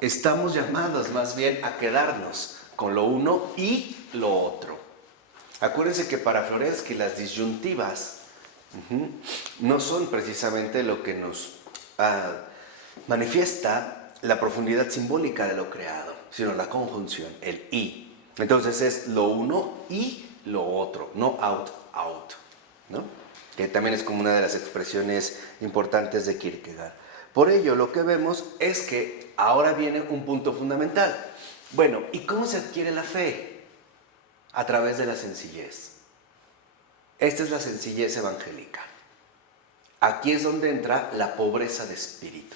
Estamos llamados más bien a quedarnos con lo uno y lo otro. Acuérdense que para Florensky las disyuntivas no son precisamente lo que nos manifiesta la profundidad simbólica de lo creado, sino la conjunción, el y. Entonces es lo uno y lo otro, no out, out, ¿no?, que también es como una de las expresiones importantes de Kierkegaard. Por ello, lo que vemos es que ahora viene un punto fundamental. Bueno, ¿y cómo se adquiere la fe? A través de la sencillez. Esta es la sencillez evangélica. Aquí es donde entra la pobreza de espíritu.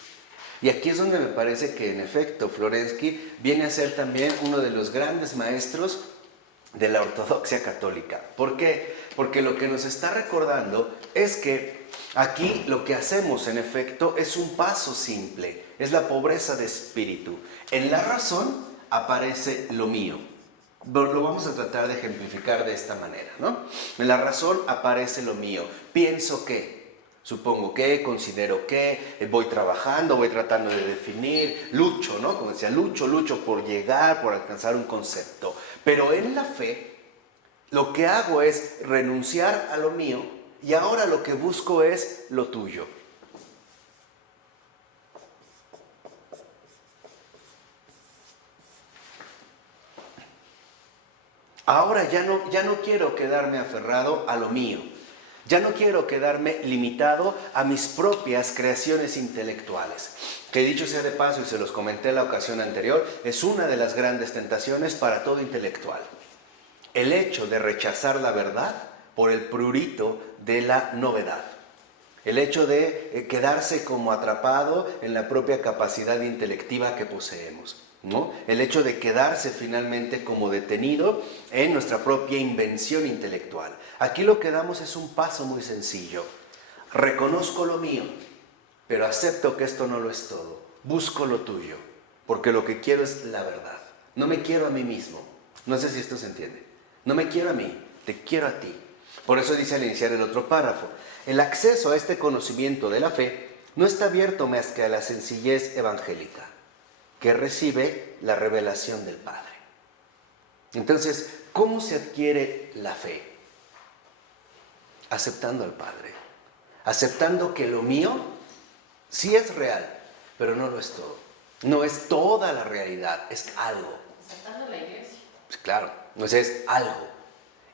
Y aquí es donde me parece que, en efecto, Florensky viene a ser también uno de los grandes maestros de la ortodoxia católica. ¿Por qué? Porque lo que nos está recordando es que aquí lo que hacemos, en efecto, es un paso simple, es la pobreza de espíritu. En la razón aparece lo mío. Lo vamos a tratar de ejemplificar de esta manera, ¿no? En la razón aparece lo mío. Pienso que, supongo que, considero que, voy trabajando, voy tratando de definir, lucho, ¿no? Como decía, lucho por llegar, por alcanzar un concepto. Pero en la fe, lo que hago es renunciar a lo mío y ahora lo que busco es lo tuyo. Ahora ya no quiero quedarme aferrado a lo mío. Ya no quiero quedarme limitado a mis propias creaciones intelectuales. Que dicho sea de paso, y se los comenté en la ocasión anterior, es una de las grandes tentaciones para todo intelectual. El hecho de rechazar la verdad por el prurito de la novedad. El hecho de quedarse como atrapado en la propia capacidad intelectiva que poseemos, ¿no? El hecho de quedarse finalmente como detenido en nuestra propia invención intelectual. Aquí lo que damos es un paso muy sencillo. Reconozco lo mío, pero acepto que esto no lo es todo. Busco lo tuyo, porque lo que quiero es la verdad. No me quiero a mí mismo. No sé si esto se entiende. No me quiero a mí, te quiero a ti. Por eso dice al iniciar el otro párrafo, el acceso a este conocimiento de la fe no está abierto más que a la sencillez evangélica, que recibe la revelación del Padre. Entonces, ¿cómo se adquiere la fe? Aceptando al Padre, aceptando que lo mío sí es real, pero no lo es todo. No es toda la realidad, es algo. Aceptando la iglesia. Pues claro, no sé, es algo.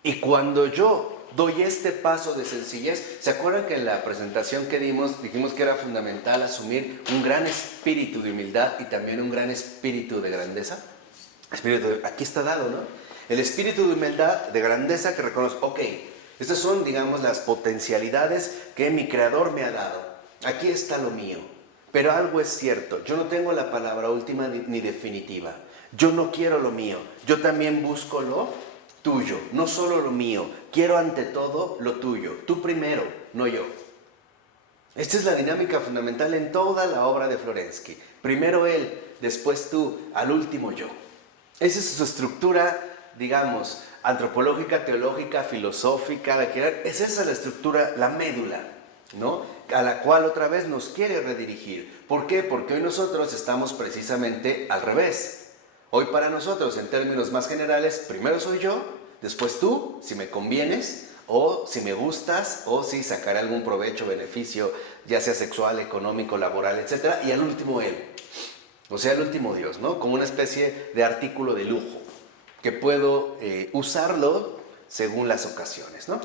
Y cuando yo doy este paso de sencillez, ¿se acuerdan que en la presentación que dimos dijimos que era fundamental asumir un gran espíritu de humildad y también un gran espíritu de grandeza? Aquí está dado, ¿no? El espíritu de humildad, de grandeza que reconoce, ok, estas son, digamos, las potencialidades que mi Creador me ha dado. Aquí está lo mío. Pero algo es cierto, yo no tengo la palabra última ni definitiva. Yo no quiero lo mío, yo también busco lo tuyo, no solo lo mío. Quiero ante todo lo tuyo, tú primero, no yo. Esta es la dinámica fundamental en toda la obra de Florensky. Primero él, después tú, al último yo. Esa es su estructura, digamos, antropológica, teológica, filosófica, es esa la estructura, la médula, ¿no? A la cual otra vez nos quiere redirigir. ¿Por qué? Porque hoy nosotros estamos precisamente al revés. Hoy para nosotros, en términos más generales, primero soy yo, después tú, si me convienes, o si me gustas, o si sacaré algún provecho, beneficio, ya sea sexual, económico, laboral, etc. Y al último él, o sea, el último Dios, ¿no? Como una especie de artículo de lujo, que puedo usarlo según las ocasiones, ¿no?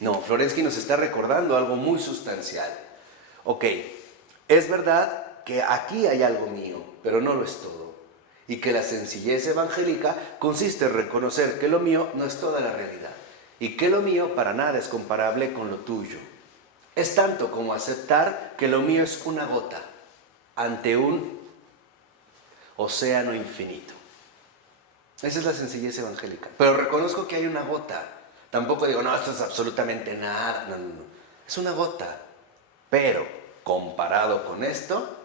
No, Florensky nos está recordando algo muy sustancial. Ok, es verdad que aquí hay algo mío, pero no lo es todo. Y que la sencillez evangélica consiste en reconocer que lo mío no es toda la realidad. Y que lo mío para nada es comparable con lo tuyo. Es tanto como aceptar que lo mío es una gota ante un océano infinito. Esa es la sencillez evangélica. Pero reconozco que hay una gota. Tampoco digo, no, esto es absolutamente nada. No, no, no. Es una gota. Pero comparado con esto,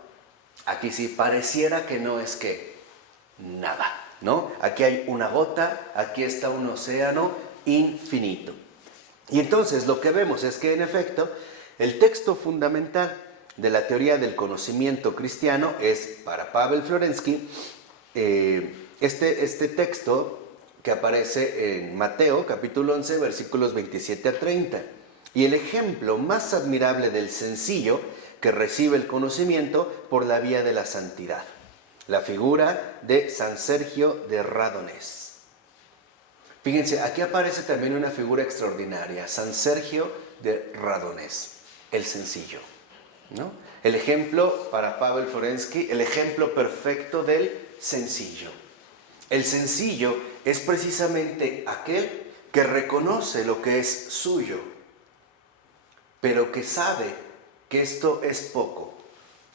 aquí sí pareciera que no es que nada, ¿no? Aquí hay una gota, aquí está un océano infinito. Y entonces lo que vemos es que en efecto el texto fundamental de la teoría del conocimiento cristiano es, para Pavel Florensky, este texto que aparece en Mateo capítulo 11 versículos 27 a 30. Y el ejemplo más admirable del sencillo que recibe el conocimiento por la vía de la santidad. La figura de San Sergio de Radonés. Fíjense, aquí aparece también una figura extraordinaria, San Sergio de Radonés, el sencillo, ¿no? El ejemplo para Pavel Florensky, el ejemplo perfecto del sencillo. El sencillo es precisamente aquel que reconoce lo que es suyo, pero que sabe que esto es poco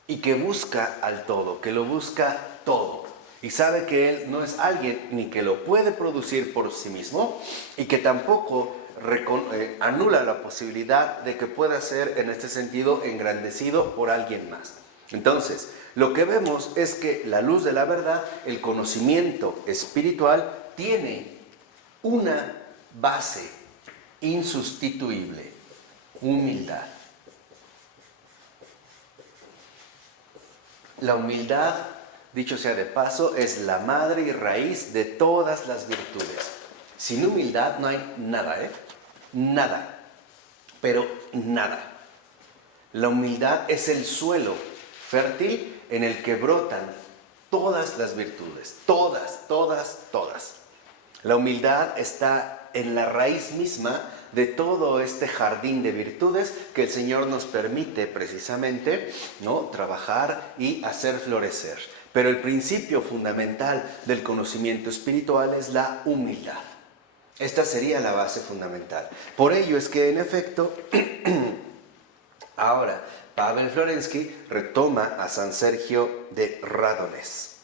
y que busca al todo, que lo busca todo. Y sabe que él no es alguien ni que lo puede producir por sí mismo y que tampoco anula la posibilidad de que pueda ser en este sentido engrandecido por alguien más. Entonces, lo que vemos es que la luz de la verdad, el conocimiento espiritual, tiene una base insustituible: humildad. La humildad, dicho sea de paso, es la madre y raíz de todas las virtudes. Sin humildad no hay nada, Nada, pero nada. La humildad es el suelo fértil en el que brotan todas las virtudes, todas, todas, todas. La humildad está en la raíz misma de todo este jardín de virtudes que el Señor nos permite precisamente, ¿no?, trabajar y hacer florecer. Pero el principio fundamental del conocimiento espiritual es la humildad. Esta sería la base fundamental. Por ello es que, en efecto, ahora Pavel Florensky retoma a San Sergio de Radonés,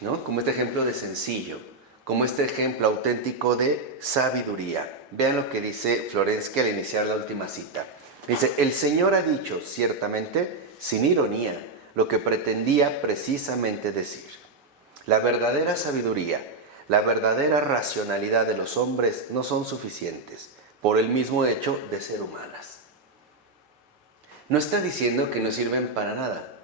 ¿no?, como este ejemplo de sencillo, como este ejemplo auténtico de sabiduría. Vean lo que dice Florensky al iniciar la última cita. Dice: el Señor ha dicho, ciertamente, sin ironía, lo que pretendía precisamente decir. La verdadera sabiduría, la verdadera racionalidad de los hombres no son suficientes por el mismo hecho de ser humanas. No está diciendo que no sirven para nada.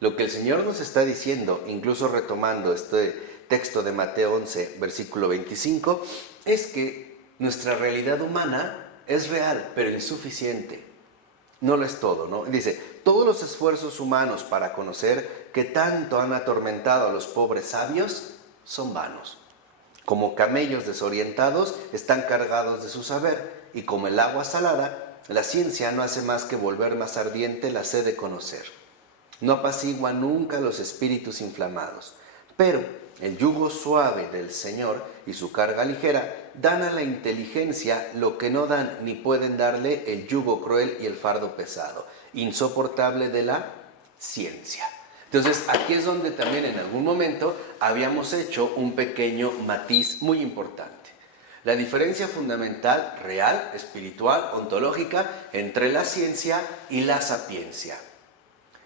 Lo que el Señor nos está diciendo, incluso retomando este texto de Mateo 11, versículo 25, es que nuestra realidad humana es real, pero insuficiente. No lo es todo, ¿no? Dice, todos los esfuerzos humanos para conocer que tanto han atormentado a los pobres sabios son vanos. Como camellos desorientados están cargados de su saber, y como el agua salada, la ciencia no hace más que volver más ardiente la sed de conocer. No apacigua nunca los espíritus inflamados, pero el yugo suave del Señor y su carga ligera dan a la inteligencia lo que no dan ni pueden darle el yugo cruel y el fardo pesado, insoportable de la ciencia. Entonces, aquí es donde también en algún momento habíamos hecho un pequeño matiz muy importante. La diferencia fundamental, real, espiritual, ontológica, entre la ciencia y la sapiencia.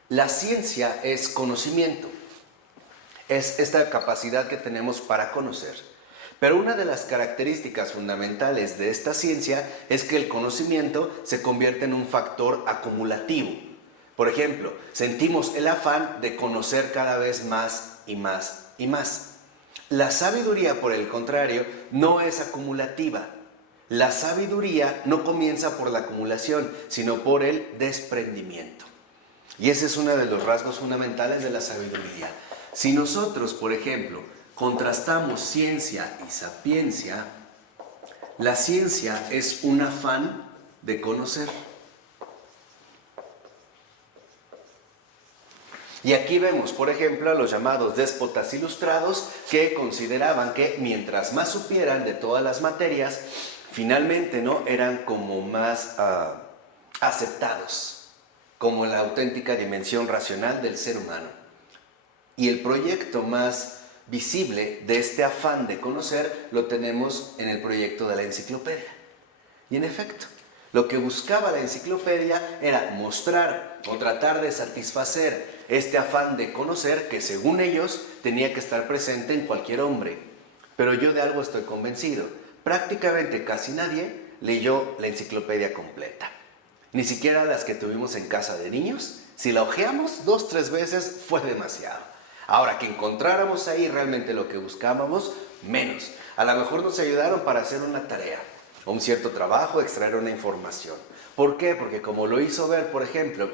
La ciencia es conocimiento, es esta capacidad que tenemos para conocer. Pero una de las características fundamentales de esta ciencia es que el conocimiento se convierte en un factor acumulativo. Por ejemplo, sentimos el afán de conocer cada vez más y más y más. La sabiduría, por el contrario, no es acumulativa. La sabiduría no comienza por la acumulación, sino por el desprendimiento. Y ese es uno de los rasgos fundamentales de la sabiduría. Si nosotros, por ejemplo, contrastamos ciencia y sapiencia, la ciencia es un afán de conocer. Y aquí vemos, por ejemplo, a los llamados déspotas ilustrados que consideraban que mientras más supieran de todas las materias, finalmente ¿no? eran como más aceptados como la auténtica dimensión racional del ser humano. Y el proyecto más visible de este afán de conocer lo tenemos en el proyecto de la enciclopedia. Y en efecto, lo que buscaba la enciclopedia era mostrar o tratar de satisfacer este afán de conocer que según ellos tenía que estar presente en cualquier hombre. Pero yo de algo estoy convencido. Prácticamente casi nadie leyó la enciclopedia completa. Ni siquiera las que tuvimos en casa de niños. Si la hojeamos 2 o 3 veces fue demasiado. Ahora, que encontráramos ahí realmente lo que buscábamos, menos. A lo mejor nos ayudaron para hacer una tarea o un cierto trabajo, extraer una información. ¿Por qué? Porque como lo hizo ver, por ejemplo,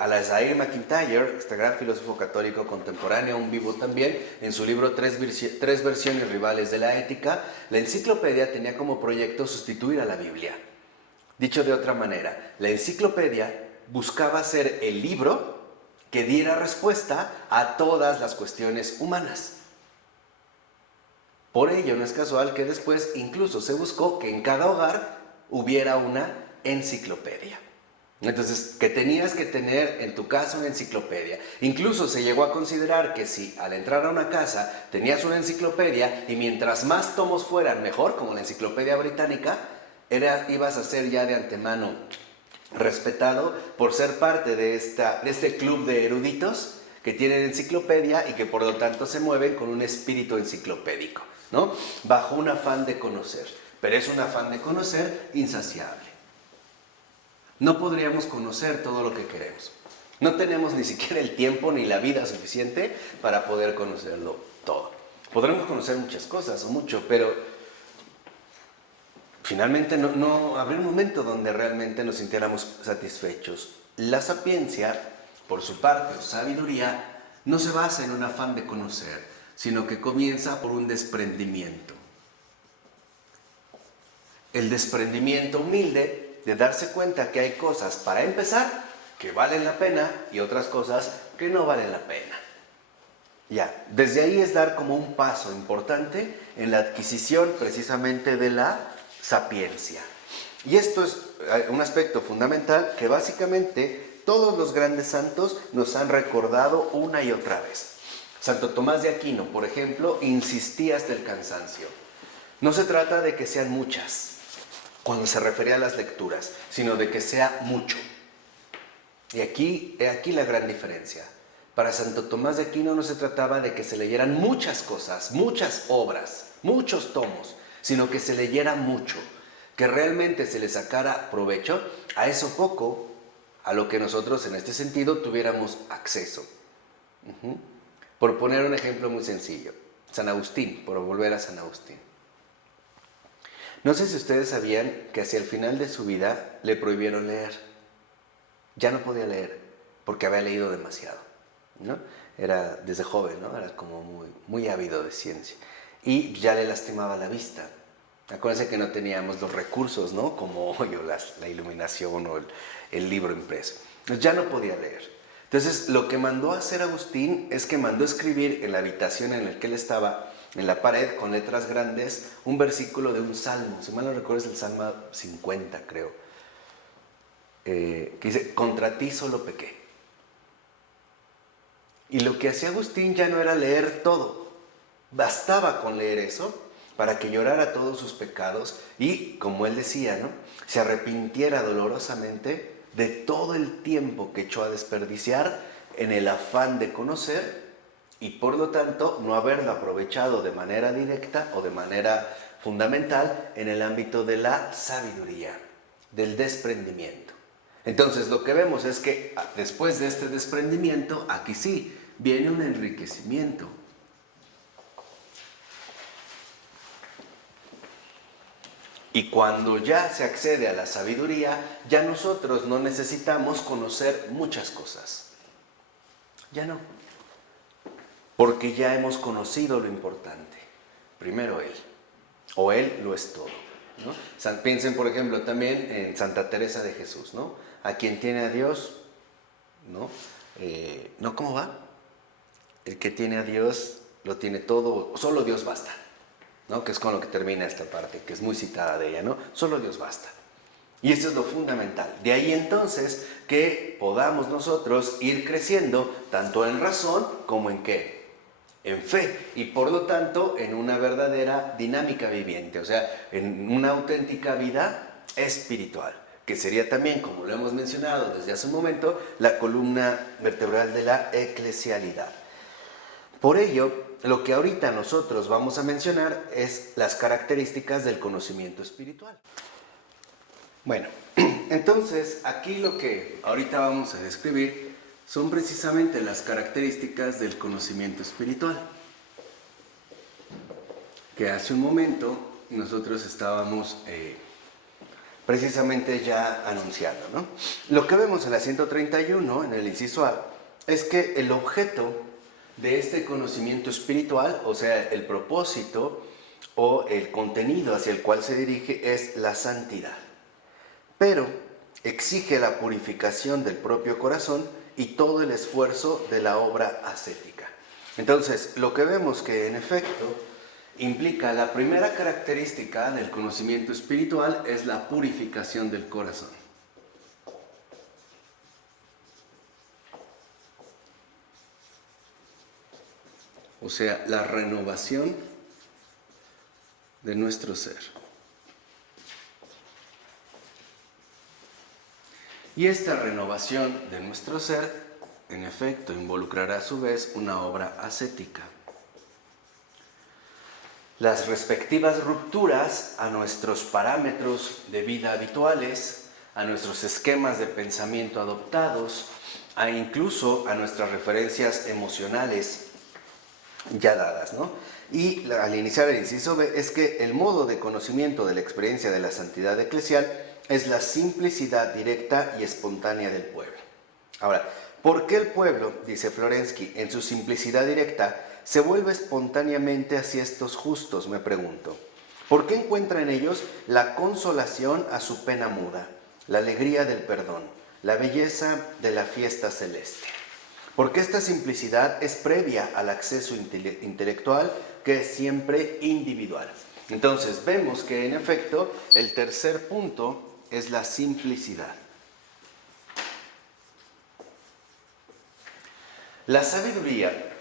Alasdair MacIntyre, este gran filósofo católico contemporáneo, aún vivo también, en su libro Tres versiones rivales de la ética, la enciclopedia tenía como proyecto sustituir a la Biblia. Dicho de otra manera, la enciclopedia buscaba ser el libro que diera respuesta a todas las cuestiones humanas. Por ello, no es casual que después incluso se buscó que en cada hogar hubiera una enciclopedia. Entonces, que tenías que tener en tu casa una enciclopedia. Incluso se llegó a considerar que si al entrar a una casa tenías una enciclopedia y mientras más tomos fueran mejor, como la enciclopedia británica, ibas a ser ya de antemano respetado por ser parte de este club de eruditos que tienen enciclopedia y que por lo tanto se mueven con un espíritu enciclopédico, ¿no? Bajo un afán de conocer, pero es un afán de conocer insaciable. No podríamos conocer todo lo que queremos. No tenemos ni siquiera el tiempo ni la vida suficiente para poder conocerlo todo. Podremos conocer muchas cosas o mucho, pero finalmente no habrá un momento donde realmente nos sintiéramos satisfechos. La sapiencia, por su parte, o sabiduría, no se basa en un afán de conocer, sino que comienza por un desprendimiento. El desprendimiento humilde de darse cuenta que hay cosas, para empezar, que valen la pena y otras cosas que no valen la pena. Ya, desde ahí es dar como un paso importante en la adquisición precisamente de la sapiencia. Y esto es un aspecto fundamental que básicamente todos los grandes santos nos han recordado una y otra vez. Santo Tomás de Aquino, por ejemplo, insistía hasta el cansancio. No se trata de que sean muchas, cuando se refería a las lecturas, sino de que sea mucho. Y aquí la gran diferencia. Para Santo Tomás de Aquino no se trataba de que se leyeran muchas cosas, muchas obras, muchos tomos, sino que se leyera mucho, que realmente se le sacara provecho a eso poco a lo que nosotros en este sentido tuviéramos acceso. Por poner un ejemplo muy sencillo, San Agustín, por volver a San Agustín. No sé si ustedes sabían que hacia el final de su vida le prohibieron leer. Ya no podía leer porque había leído demasiado, ¿no? Era desde joven, ¿no? Era como muy ávido de ciencia. Y ya le lastimaba la vista. Acuérdense que no teníamos los recursos, ¿no? Como hoy, la iluminación o el libro impreso. Entonces ya no podía leer. Entonces lo que mandó a hacer Agustín es que mandó escribir en la habitación en la que él estaba, en la pared, con letras grandes, un versículo de un salmo. Si mal no recuerdo es el Salmo 50, creo. Que dice, contra ti solo pequé. Y lo que hacía Agustín ya no era leer todo. Bastaba con leer eso para que llorara todos sus pecados y, como él decía, ¿no?, se arrepintiera dolorosamente de todo el tiempo que echó a desperdiciar en el afán de conocer y, por lo tanto, no haberlo aprovechado de manera directa o de manera fundamental en el ámbito de la sabiduría, del desprendimiento. Entonces, lo que vemos es que después de este desprendimiento, aquí sí, viene un enriquecimiento. Y cuando ya se accede a la sabiduría, ya nosotros no necesitamos conocer muchas cosas. Ya no. Porque ya hemos conocido lo importante. Primero Él. O Él lo es todo, ¿no? Piensen, por ejemplo, también en Santa Teresa de Jesús, ¿no? A quien tiene a Dios, ¿no? ¿No cómo va? El que tiene a Dios lo tiene todo, solo Dios basta, ¿no? Que es con lo que termina esta parte, que es muy citada de ella, ¿no? Solo Dios basta. Y eso es lo fundamental. De ahí entonces que podamos nosotros ir creciendo tanto en razón como en ¿qué? En fe, y por lo tanto en una verdadera dinámica viviente, o sea, en una auténtica vida espiritual, que sería también, como lo hemos mencionado desde hace un momento, la columna vertebral de la eclesialidad. Por ello, lo que ahorita nosotros vamos a mencionar es las características del conocimiento espiritual. Bueno, entonces aquí lo que ahorita vamos a describir son precisamente las características del conocimiento espiritual, que hace un momento nosotros estábamos precisamente ya anunciando, ¿no? Lo que vemos en la 131, en el inciso A, es que el objeto de este conocimiento espiritual, o sea, el propósito o el contenido hacia el cual se dirige es la santidad. Pero exige la purificación del propio corazón y todo el esfuerzo de la obra ascética. Entonces, lo que vemos que en efecto implica la primera característica del conocimiento espiritual es la purificación del corazón. O sea, la renovación de nuestro ser. Y esta renovación de nuestro ser, en efecto, involucrará a su vez una obra ascética. Las respectivas rupturas a nuestros parámetros de vida habituales, a nuestros esquemas de pensamiento adoptados, incluso a nuestras referencias emocionales ya dadas, ¿no? Y al iniciar el inciso B es que el modo de conocimiento de la experiencia de la santidad eclesial es la simplicidad directa y espontánea del pueblo. Ahora, ¿por qué el pueblo, dice Florensky, en su simplicidad directa, se vuelve espontáneamente hacia estos justos, me pregunto? ¿Por qué encuentra en ellos la consolación a su pena muda, la alegría del perdón, la belleza de la fiesta celeste? Porque esta simplicidad es previa al acceso intelectual, que es siempre individual. Entonces, vemos que en efecto el tercer punto es la simplicidad. La sabiduría,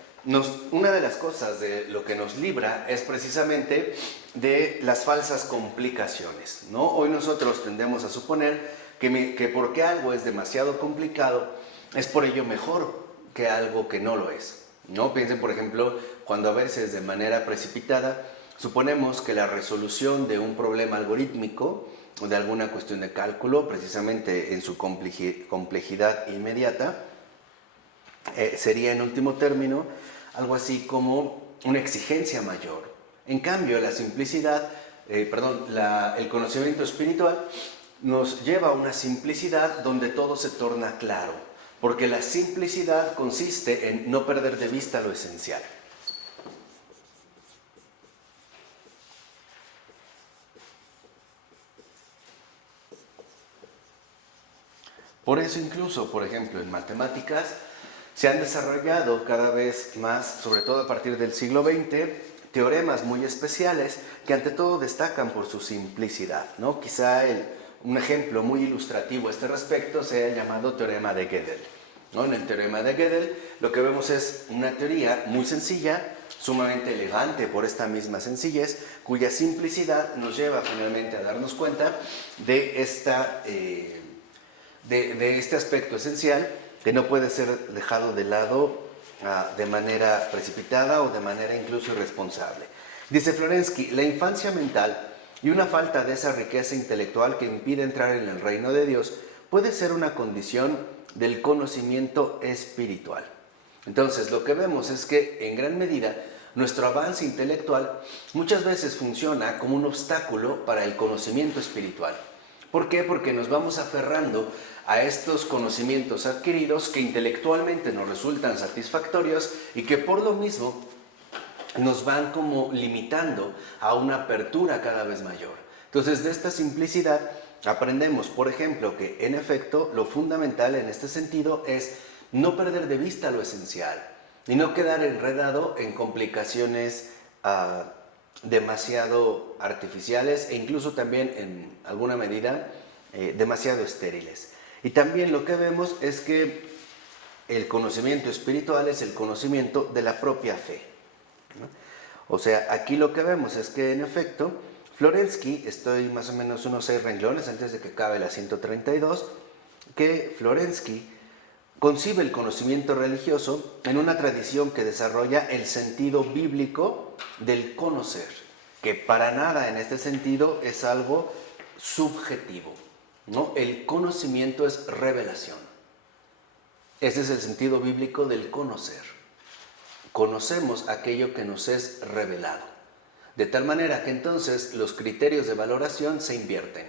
una de las cosas de lo que nos libra es precisamente de las falsas complicaciones, ¿no? Hoy nosotros tendemos a suponer que porque algo es demasiado complicado, es por ello mejor que algo que no lo es, ¿no? Piensen, por ejemplo, cuando a veces de manera precipitada suponemos que la resolución de un problema algorítmico o de alguna cuestión de cálculo, precisamente en su complejidad inmediata, sería en último término algo así como una exigencia mayor. En cambio, la simplicidad, el conocimiento espiritual nos lleva a una simplicidad donde todo se torna claro, porque la simplicidad consiste en no perder de vista lo esencial. Por eso incluso, por ejemplo, en matemáticas se han desarrollado cada vez más, sobre todo a partir del siglo XX, teoremas muy especiales que ante todo destacan por su simplicidad, ¿no? Quizá un ejemplo muy ilustrativo a este respecto sea el llamado teorema de Gödel, ¿no? En el teorema de Gödel lo que vemos es una teoría muy sencilla, sumamente elegante por esta misma sencillez, cuya simplicidad nos lleva finalmente a darnos cuenta de este aspecto esencial que no puede ser dejado de lado de manera precipitada o de manera incluso irresponsable. Dice Florensky, la infancia mental y una falta de esa riqueza intelectual que impide entrar en el reino de Dios puede ser una condición del conocimiento espiritual. Entonces, lo que vemos es que en gran medida nuestro avance intelectual muchas veces funciona como un obstáculo para el conocimiento espiritual. ¿Por qué? Porque nos vamos aferrando a estos conocimientos adquiridos que intelectualmente nos resultan satisfactorios y que por lo mismo nos van como limitando a una apertura cada vez mayor. Entonces, de esta simplicidad aprendemos, por ejemplo, que en efecto lo fundamental en este sentido es no perder de vista lo esencial y no quedar enredado en complicaciones demasiado artificiales e incluso también en alguna medida demasiado estériles. Y también lo que vemos es que el conocimiento espiritual es el conocimiento de la propia fe, ¿no? O sea, aquí lo que vemos es que en efecto Florensky, estoy más o menos unos 6 renglones antes de que acabe la 132, que Florensky concibe el conocimiento religioso en una tradición que desarrolla el sentido bíblico del conocer, que para nada en este sentido es algo subjetivo, ¿no? El conocimiento es revelación. Ese es el sentido bíblico del conocer. Conocemos aquello que nos es revelado. De tal manera que entonces los criterios de valoración se invierten.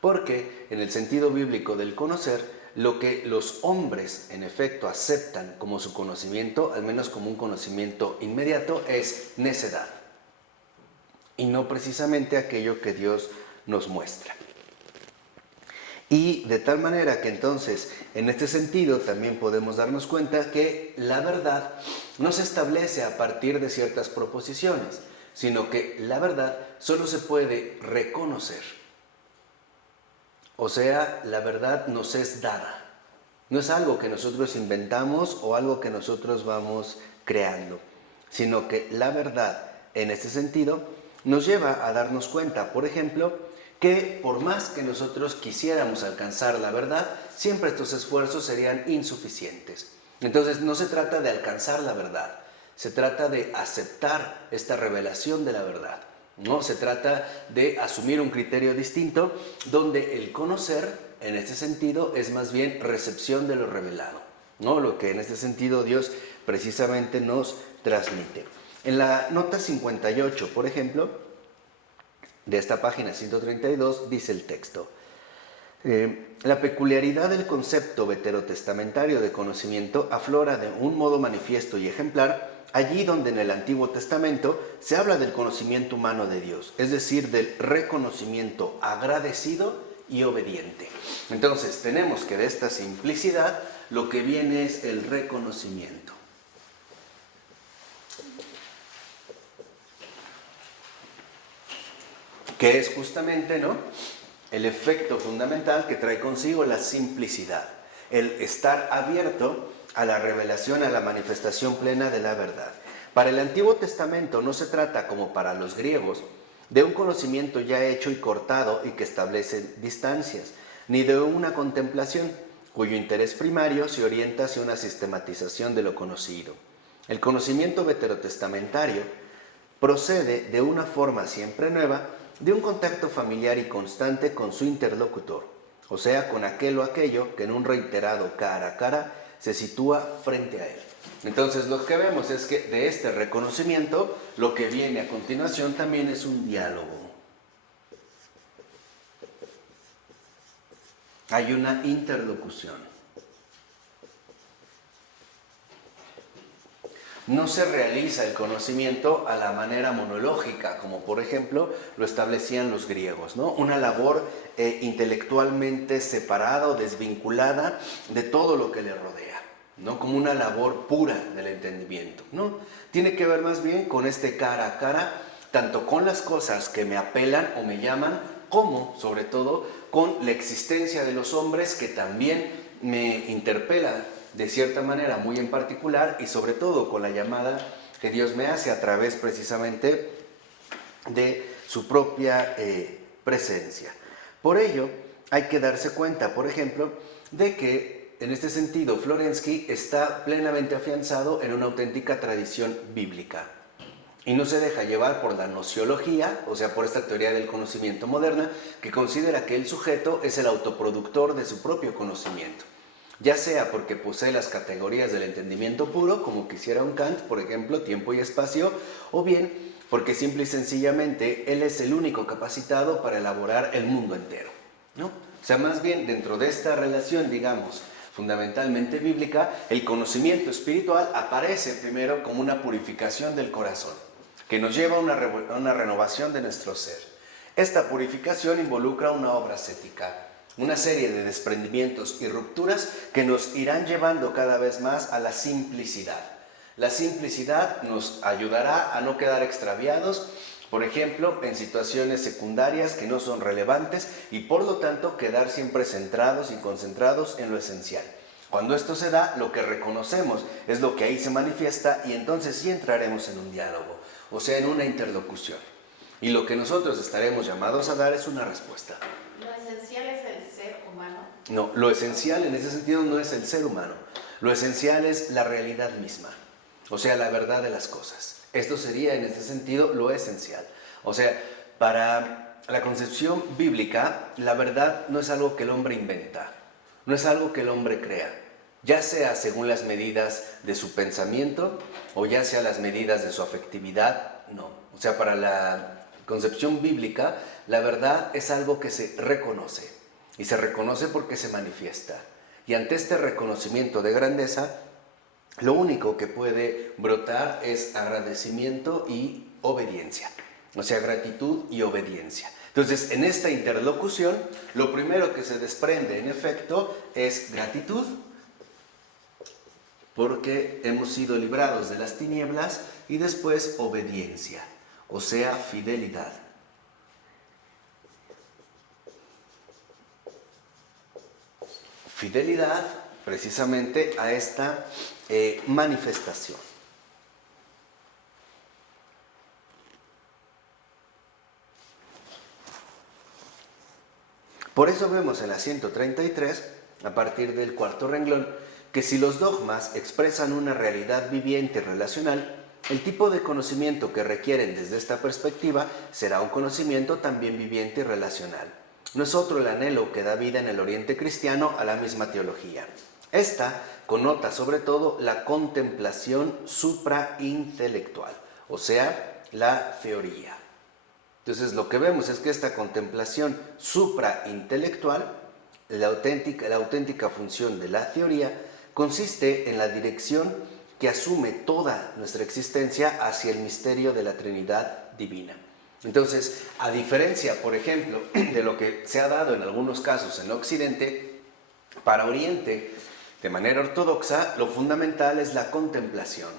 Porque en el sentido bíblico del conocer, lo que los hombres en efecto aceptan como su conocimiento, al menos como un conocimiento inmediato, es necedad. Y no precisamente aquello que Dios nos muestra. Y de tal manera que entonces, en este sentido, también podemos darnos cuenta que la verdad no se establece a partir de ciertas proposiciones, sino que la verdad solo se puede reconocer. O sea, la verdad nos es dada. No es algo que nosotros inventamos o algo que nosotros vamos creando, sino que la verdad, en este sentido, nos lleva a darnos cuenta, por ejemplo, que por más que nosotros quisiéramos alcanzar la verdad, siempre estos esfuerzos serían insuficientes. Entonces no se trata de alcanzar la verdad, se trata de aceptar esta revelación de la verdad, ¿no? Se trata de asumir un criterio distinto donde el conocer, en este sentido, es más bien recepción de lo revelado, ¿no? Lo que en este sentido Dios precisamente nos transmite. En la nota 58, por ejemplo, de esta página 132, dice el texto: la peculiaridad del concepto veterotestamentario de conocimiento aflora de un modo manifiesto y ejemplar allí donde en el Antiguo Testamento se habla del conocimiento humano de Dios, es decir, del reconocimiento agradecido y obediente. Entonces, tenemos que de esta simplicidad lo que viene es el reconocimiento. Que es justamente, ¿no?, el efecto fundamental que trae consigo la simplicidad, el estar abierto a la revelación, a la manifestación plena de la verdad. Para el Antiguo Testamento no se trata, como para los griegos, de un conocimiento ya hecho y cortado y que establece distancias, ni de una contemplación cuyo interés primario se orienta hacia una sistematización de lo conocido. El conocimiento veterotestamentario procede de una forma siempre nueva de un contacto familiar y constante con su interlocutor, o sea, con aquel o aquello que en un reiterado cara a cara se sitúa frente a él. Entonces lo que vemos es que de este reconocimiento lo que viene a continuación también es un diálogo. Hay una interlocución. No se realiza el conocimiento a la manera monológica, como por ejemplo lo establecían los griegos, ¿no? Una labor intelectualmente separada o desvinculada de todo lo que le rodea, ¿no? Como una labor pura del entendimiento, ¿no? Tiene que ver más bien con este cara a cara, tanto con las cosas que me apelan o me llaman, como sobre todo con la existencia de los hombres que también me interpelan de cierta manera muy en particular, y sobre todo con la llamada que Dios me hace a través precisamente de su propia presencia. Por ello hay que darse cuenta, por ejemplo, de que en este sentido Florensky está plenamente afianzado en una auténtica tradición bíblica y no se deja llevar por la nociología, o sea, por esta teoría del conocimiento moderna, que considera que el sujeto es el autoproductor de su propio conocimiento, ya sea porque posee las categorías del entendimiento puro, como quisiera un Kant, por ejemplo, tiempo y espacio, o bien porque simple y sencillamente él es el único capacitado para elaborar el mundo entero, ¿no? O sea, más bien dentro de esta relación, digamos, fundamentalmente bíblica, el conocimiento espiritual aparece primero como una purificación del corazón, que nos lleva a una renovación de nuestro ser. Esta purificación involucra una obra ascética, una serie de desprendimientos y rupturas que nos irán llevando cada vez más a la simplicidad. La simplicidad nos ayudará a no quedar extraviados, por ejemplo, en situaciones secundarias que no son relevantes, y por lo tanto quedar siempre centrados y concentrados en lo esencial. Cuando esto se da, lo que reconocemos es lo que ahí se manifiesta, y entonces sí entraremos en un diálogo, o sea, en una interlocución. Y lo que nosotros estaremos llamados a dar es una respuesta. ¿Lo esencial es el ser humano? No, lo esencial en ese sentido no es el ser humano. Lo esencial es la realidad misma, o sea, la verdad de las cosas. Esto sería en ese sentido lo esencial. O sea, para la concepción bíblica, la verdad no es algo que el hombre inventa, no es algo que el hombre crea, ya sea según las medidas de su pensamiento o ya sea las medidas de su afectividad, no. O sea, para la concepción bíblica, la verdad es algo que se reconoce, y se reconoce porque se manifiesta. Y ante este reconocimiento de grandeza, lo único que puede brotar es agradecimiento y obediencia, o sea, gratitud y obediencia. Entonces, en esta interlocución, lo primero que se desprende, en efecto, es gratitud, porque hemos sido librados de las tinieblas, y después obediencia, o sea, fidelidad. Fidelidad precisamente a esta manifestación. Por eso vemos en la 133, a partir del cuarto renglón, que si los dogmas expresan una realidad viviente y relacional, el tipo de conocimiento que requieren desde esta perspectiva será un conocimiento también viviente y relacional. No es otro el anhelo que da vida en el Oriente cristiano a la misma teología. Esta connota sobre todo la contemplación supraintelectual, o sea, la teoría. Entonces lo que vemos es que esta contemplación supraintelectual, la auténtica función de la teoría, consiste en la dirección que asume toda nuestra existencia hacia el misterio de la Trinidad divina. Entonces, a diferencia, por ejemplo, de lo que se ha dado en algunos casos en Occidente, para Oriente, de manera ortodoxa, lo fundamental es la contemplación.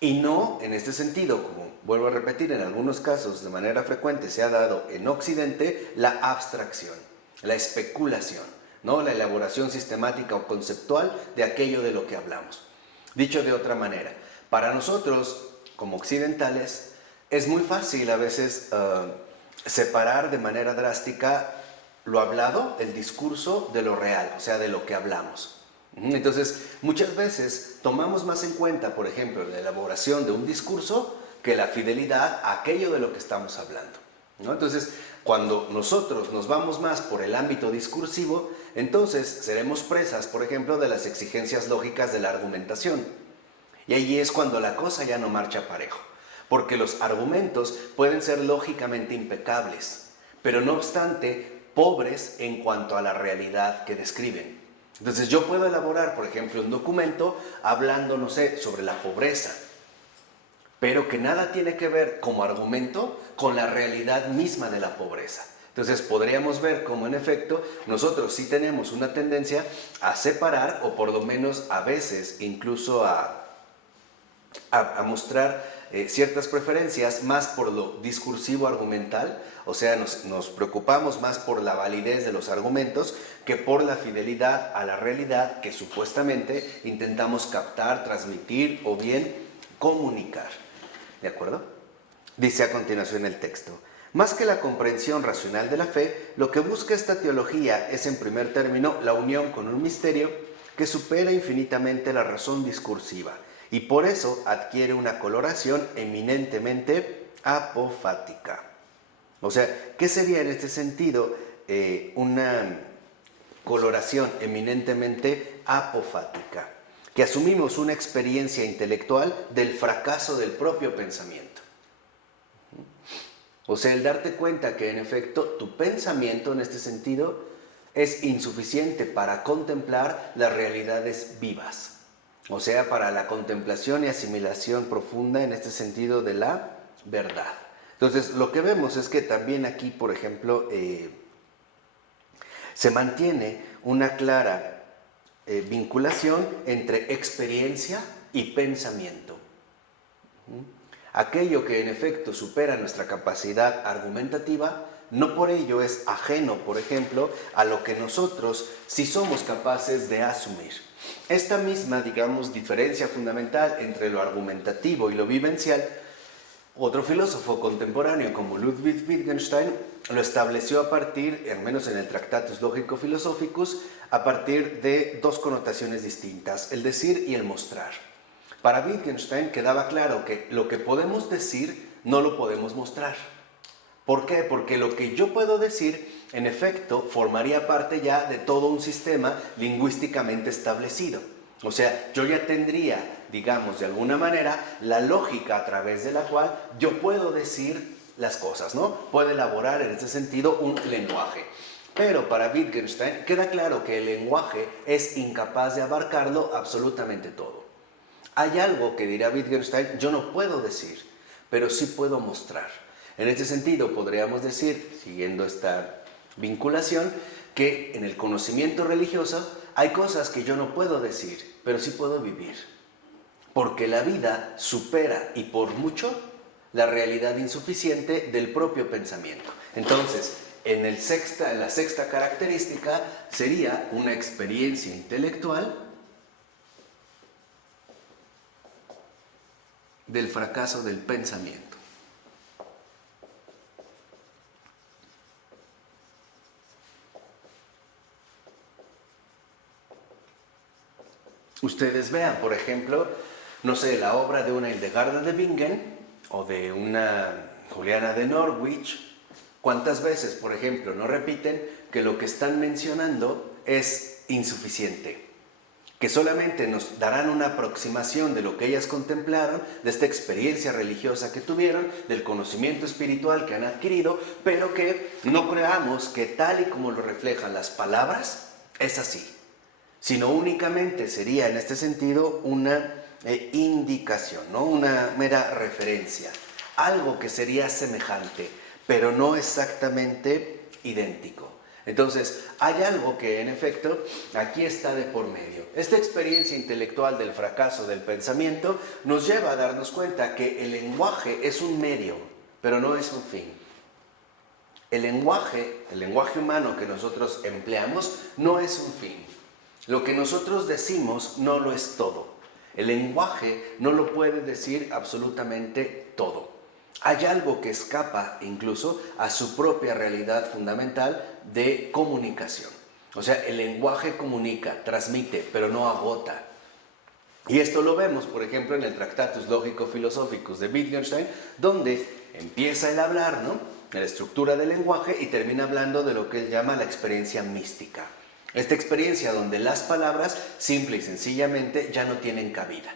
Y no, en este sentido, como vuelvo a repetir, en algunos casos de manera frecuente se ha dado en Occidente, la abstracción, la especulación, ¿no? La elaboración sistemática o conceptual de aquello de lo que hablamos. Dicho de otra manera, para nosotros, como occidentales, es muy fácil a veces separar de manera drástica lo hablado, el discurso de lo real, o sea, de lo que hablamos. Entonces, muchas veces tomamos más en cuenta, por ejemplo, la elaboración de un discurso que la fidelidad a aquello de lo que estamos hablando, ¿no? Entonces, cuando nosotros nos vamos más por el ámbito discursivo, entonces seremos presas, por ejemplo, de las exigencias lógicas de la argumentación. Y ahí es cuando la cosa ya no marcha parejo, porque los argumentos pueden ser lógicamente impecables, pero no obstante, pobres en cuanto a la realidad que describen. Entonces yo puedo elaborar, por ejemplo, un documento hablando, no sé, sobre la pobreza, pero que nada tiene que ver como argumento con la realidad misma de la pobreza. Entonces podríamos ver cómo en efecto nosotros sí tenemos una tendencia a separar, o por lo menos a veces incluso a mostrar ciertas preferencias más por lo discursivo argumental, o sea, nos preocupamos más por la validez de los argumentos que por la fidelidad a la realidad que supuestamente intentamos captar, transmitir o bien comunicar. ¿De acuerdo? Dice a continuación el texto: más que la comprensión racional de la fe, lo que busca esta teología es en primer término la unión con un misterio que supera infinitamente la razón discursiva, y por eso adquiere una coloración eminentemente apofática. O sea, ¿qué sería en este sentido una coloración eminentemente apofática? Que asumimos una experiencia intelectual del fracaso del propio pensamiento. O sea, el darte cuenta que en efecto tu pensamiento en este sentido es insuficiente para contemplar las realidades vivas. O sea, para la contemplación y asimilación profunda en este sentido de la verdad. Entonces, lo que vemos es que también aquí, por ejemplo, se mantiene una clara vinculación entre experiencia y pensamiento. Aquello que en efecto supera nuestra capacidad argumentativa, no por ello es ajeno, por ejemplo, a lo que nosotros sí somos capaces de asumir. Esta misma, digamos, diferencia fundamental entre lo argumentativo y lo vivencial, otro filósofo contemporáneo como Ludwig Wittgenstein lo estableció a partir, al menos en el Tractatus Lógico-Philosophicus, a partir de dos connotaciones distintas, el decir y el mostrar. Para Wittgenstein quedaba claro que lo que podemos decir no lo podemos mostrar. ¿Por qué? Porque lo que yo puedo decir, en efecto, formaría parte ya de todo un sistema lingüísticamente establecido. O sea, yo ya tendría, digamos, de alguna manera, la lógica a través de la cual yo puedo decir las cosas, ¿no? Puedo elaborar en ese sentido un lenguaje. Pero para Wittgenstein queda claro que el lenguaje es incapaz de abarcarlo absolutamente todo. Hay algo que dirá Wittgenstein, yo no puedo decir, pero sí puedo mostrar. En este sentido, podríamos decir, siguiendo esta vinculación, que en el conocimiento religioso hay cosas que yo no puedo decir, pero sí puedo vivir. Porque la vida supera, y por mucho, la realidad insuficiente del propio pensamiento. Entonces, en la sexta característica sería una experiencia intelectual del fracaso del pensamiento. Ustedes vean, por ejemplo, no sé, la obra de una Hildegarda de Bingen o de una Juliana de Norwich. ¿Cuántas veces, por ejemplo, no repiten que lo que están mencionando es insuficiente? Que solamente nos darán una aproximación de lo que ellas contemplaron, de esta experiencia religiosa que tuvieron, del conocimiento espiritual que han adquirido, pero que no creamos que tal y como lo reflejan las palabras, es así. Sino únicamente sería en este sentido una indicación, ¿no? Una mera referencia, algo que sería semejante, pero no exactamente idéntico. Entonces, hay algo que en efecto aquí está de por medio. Esta experiencia intelectual del fracaso del pensamiento nos lleva a darnos cuenta que el lenguaje es un medio, pero no es un fin. El lenguaje humano que nosotros empleamos no es un fin. Lo que nosotros decimos no lo es todo. El lenguaje no lo puede decir absolutamente todo. Hay algo que escapa incluso a su propia realidad fundamental de comunicación. O sea, el lenguaje comunica, transmite, pero no agota. Y esto lo vemos, por ejemplo, en el Tractatus Lógico-Philosophicus de Wittgenstein, donde empieza el hablar, ¿no?, de la estructura del lenguaje y termina hablando de lo que él llama la experiencia mística. Esta experiencia donde las palabras, simple y sencillamente, ya no tienen cabida.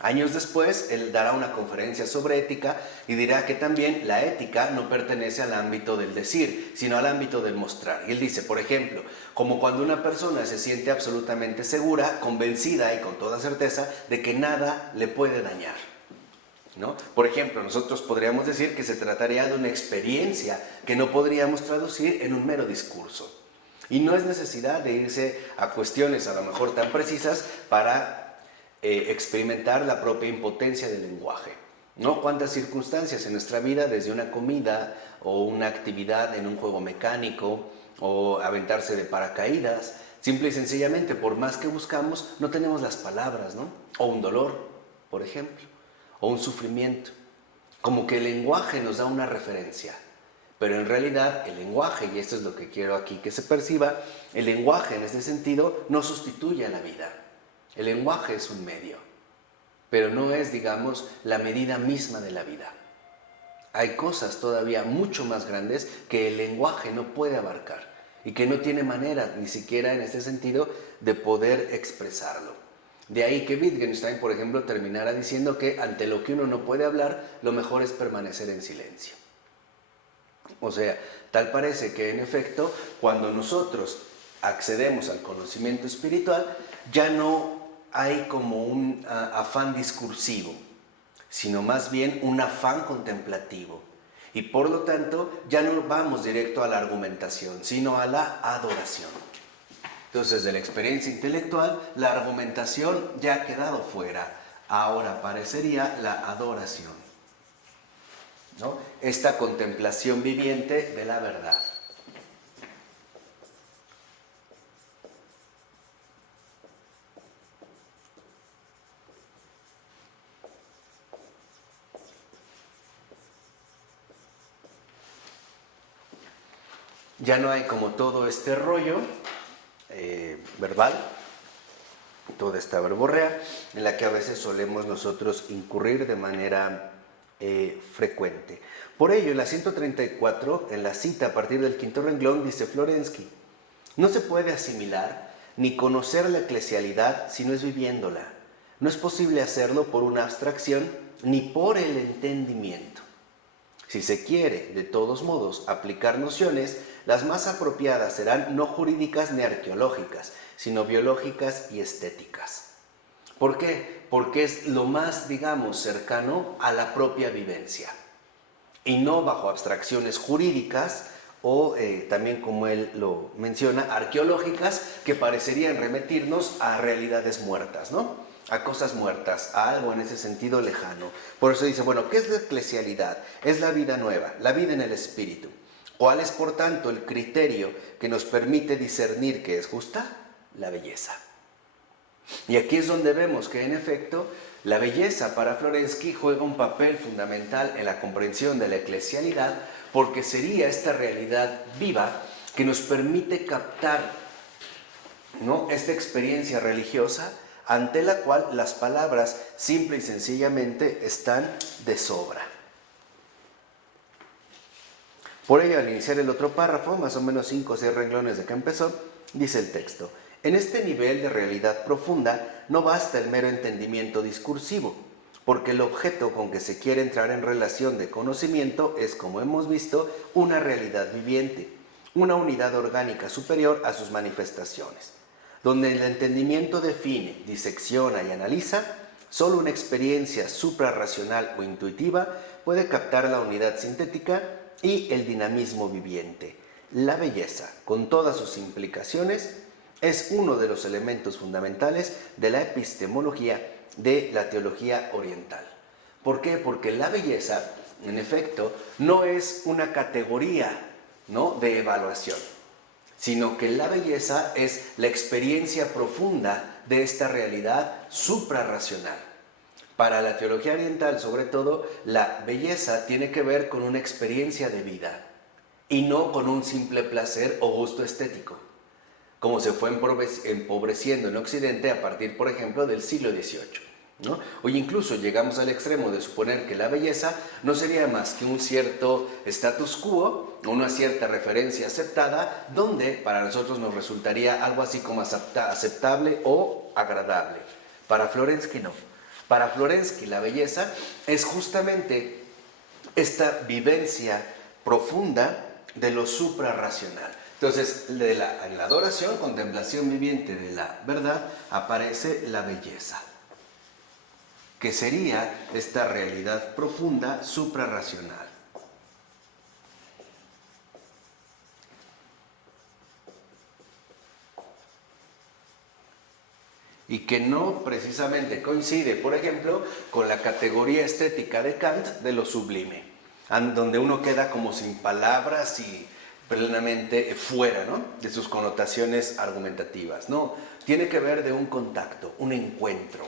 Años después, él dará una conferencia sobre ética y dirá que también la ética no pertenece al ámbito del decir, sino al ámbito del mostrar. Y él dice, por ejemplo, como cuando una persona se siente absolutamente segura, convencida y con toda certeza de que nada le puede dañar, ¿no? Por ejemplo, nosotros podríamos decir que se trataría de una experiencia que no podríamos traducir en un mero discurso. Y no es necesidad de irse a cuestiones a lo mejor tan precisas para experimentar la propia impotencia del lenguaje, ¿no? Cuántas circunstancias en nuestra vida, desde una comida o una actividad en un juego mecánico o aventarse de paracaídas, simple y sencillamente, por más que buscamos, no tenemos las palabras, ¿no? O un dolor, por ejemplo, o un sufrimiento. Como que el lenguaje nos da una referencia, pero en realidad el lenguaje, y esto es lo que quiero aquí que se perciba, el lenguaje en este sentido no sustituye a la vida. El lenguaje es un medio, pero no es, digamos, la medida misma de la vida. Hay cosas todavía mucho más grandes que el lenguaje no puede abarcar y que no tiene manera, ni siquiera en este sentido, de poder expresarlo. De ahí que Wittgenstein, por ejemplo, terminara diciendo que ante lo que uno no puede hablar, lo mejor es permanecer en silencio. O sea, tal parece que en efecto, cuando nosotros accedemos al conocimiento espiritual, ya no hay como un afán discursivo, sino más bien un afán contemplativo. Y por lo tanto, ya no vamos directo a la argumentación, sino a la adoración. Entonces, de la experiencia intelectual, la argumentación ya ha quedado fuera. Ahora aparecería la adoración, ¿no? Esta contemplación viviente de la verdad. Ya no hay como todo este rollo verbal, toda esta verborrea, en la que a veces solemos nosotros incurrir de manera frecuente. Por ello, en la 134, en la cita a partir del quinto renglón, dice Florensky: no se puede asimilar ni conocer la eclesialidad si no es viviéndola. No es posible hacerlo por una abstracción ni por el entendimiento. Si se quiere, de todos modos, aplicar nociones, las más apropiadas serán no jurídicas ni arqueológicas, sino biológicas y estéticas. ¿Por qué? Porque es lo más, digamos, cercano a la propia vivencia, y no bajo abstracciones jurídicas o también, como él lo menciona, arqueológicas, que parecerían remitirnos a realidades muertas, ¿no? A cosas muertas, a algo en ese sentido lejano. Por eso dice, bueno, ¿qué es la eclesialidad? Es la vida nueva, la vida en el espíritu. ¿Cuál es, por tanto, el criterio que nos permite discernir que es justa? La belleza. Y aquí es donde vemos que, en efecto, la belleza para Florensky juega un papel fundamental en la comprensión de la eclesialidad, porque sería esta realidad viva que nos permite captar, ¿no?, esta experiencia religiosa ante la cual las palabras simple y sencillamente están de sobra. Por ello, al iniciar el otro párrafo, más o menos 5 o 6 renglones de que empezó, dice el texto: en este nivel de realidad profunda no basta el mero entendimiento discursivo, porque el objeto con que se quiere entrar en relación de conocimiento es, como hemos visto, una realidad viviente, una unidad orgánica superior a sus manifestaciones. Donde el entendimiento define, disecciona y analiza, solo una experiencia suprarracional o intuitiva puede captar la unidad sintética y el dinamismo viviente. La belleza, con todas sus implicaciones, es uno de los elementos fundamentales de la epistemología de la teología oriental. ¿Por qué? Porque la belleza, en efecto, no es una categoría, ¿no?, de evaluación, sino que la belleza es la experiencia profunda de esta realidad suprarracional. Para la teología oriental, sobre todo, la belleza tiene que ver con una experiencia de vida y no con un simple placer o gusto estético, como se fue empobreciendo en Occidente a partir, por ejemplo, del siglo XVIII, ¿no? Hoy incluso llegamos al extremo de suponer que la belleza no sería más que un cierto status quo, una cierta referencia aceptada, donde para nosotros nos resultaría algo así como aceptable o agradable. Para Florensky no. Para Florensky la belleza es justamente esta vivencia profunda de lo suprarracional. Entonces, en la adoración, contemplación viviente de la verdad, aparece la belleza, que sería esta realidad profunda suprarracional. Y que no precisamente coincide, por ejemplo, con la categoría estética de Kant de lo sublime, donde uno queda como sin palabras y plenamente fuera, ¿no?, de sus connotaciones argumentativas. No, tiene que ver de un contacto, un encuentro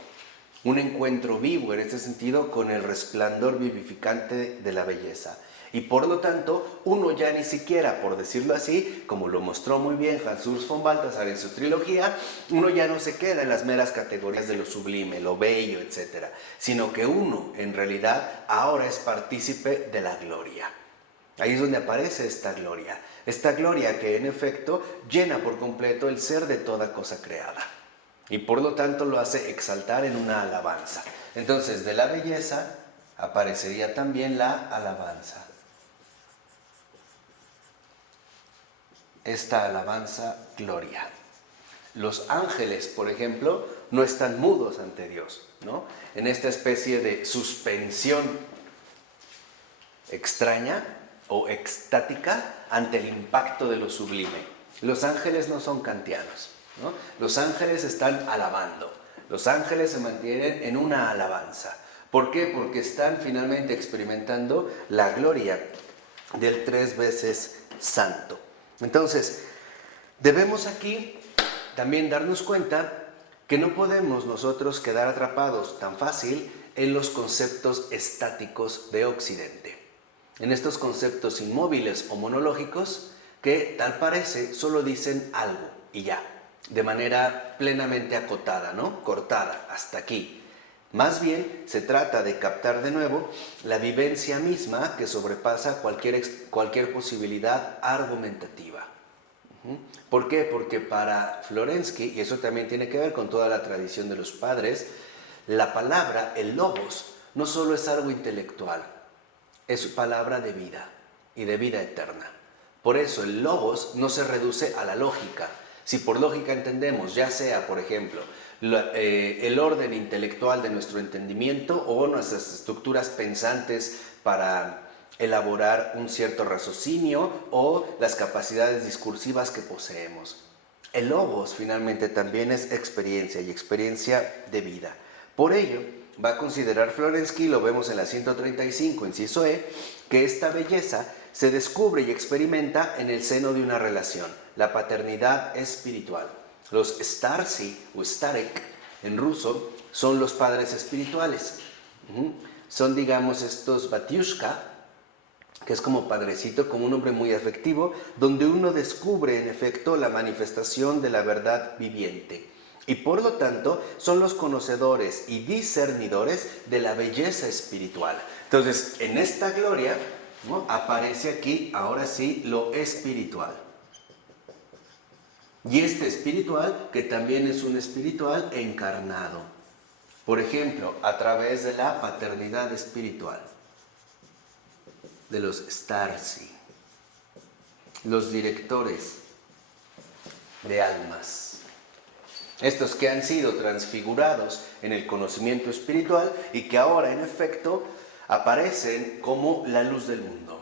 vivo en este sentido con el resplandor vivificante de la belleza. Y por lo tanto, uno ya ni siquiera, por decirlo así, como lo mostró muy bien Hans Urs von Balthasar en su trilogía, uno ya no se queda en las meras categorías de lo sublime, lo bello, etc., sino que uno, en realidad, ahora es partícipe de la gloria. Ahí es donde aparece esta gloria que en efecto llena por completo el ser de toda cosa creada. Y por lo tanto lo hace exaltar en una alabanza. Entonces, de la belleza aparecería también la alabanza. Esta alabanza gloria. Los ángeles, por ejemplo, no están mudos ante Dios, ¿no?, en esta especie de suspensión extraña o extática ante el impacto de lo sublime. Los ángeles no son kantianos, ¿no? Los ángeles están alabando. Los ángeles se mantienen en una alabanza. ¿Por qué? Porque están finalmente experimentando la gloria del 3 veces santo. Entonces, debemos aquí también darnos cuenta que no podemos nosotros quedar atrapados tan fácil en los conceptos estáticos de Occidente, en estos conceptos inmóviles o monológicos que, tal parece, solo dicen algo y ya, de manera plenamente acotada, ¿no?, cortada, hasta aquí. Más bien, se trata de captar de nuevo la vivencia misma que sobrepasa cualquier posibilidad argumentativa. ¿Por qué? Porque para Florensky, y eso también tiene que ver con toda la tradición de los padres, la palabra, el logos, no solo es algo intelectual, es palabra de vida y de vida eterna. Por eso el logos no se reduce a la lógica. Si por lógica entendemos, ya sea, por ejemplo, el orden intelectual de nuestro entendimiento o nuestras estructuras pensantes para elaborar un cierto raciocinio o las capacidades discursivas que poseemos. El logos finalmente también es experiencia y experiencia de vida. Por ello, va a considerar Florensky, lo vemos en la 135, inciso E, que esta belleza se descubre y experimenta en el seno de una relación, la paternidad espiritual. Los starsi o starek en ruso son los padres espirituales. Son, digamos, estos batiushka, que es como padrecito, como un hombre muy afectivo, donde uno descubre en efecto la manifestación de la verdad viviente. Y por lo tanto son los conocedores y discernidores de la belleza espiritual. Entonces, en esta gloria, ¿no?, aparece aquí, ahora sí, lo espiritual. Y este espiritual, que también es un espiritual encarnado. Por ejemplo, a través de la paternidad espiritual de los starsi, los directores de almas. Estos que han sido transfigurados en el conocimiento espiritual y que ahora, en efecto, aparecen como la luz del mundo.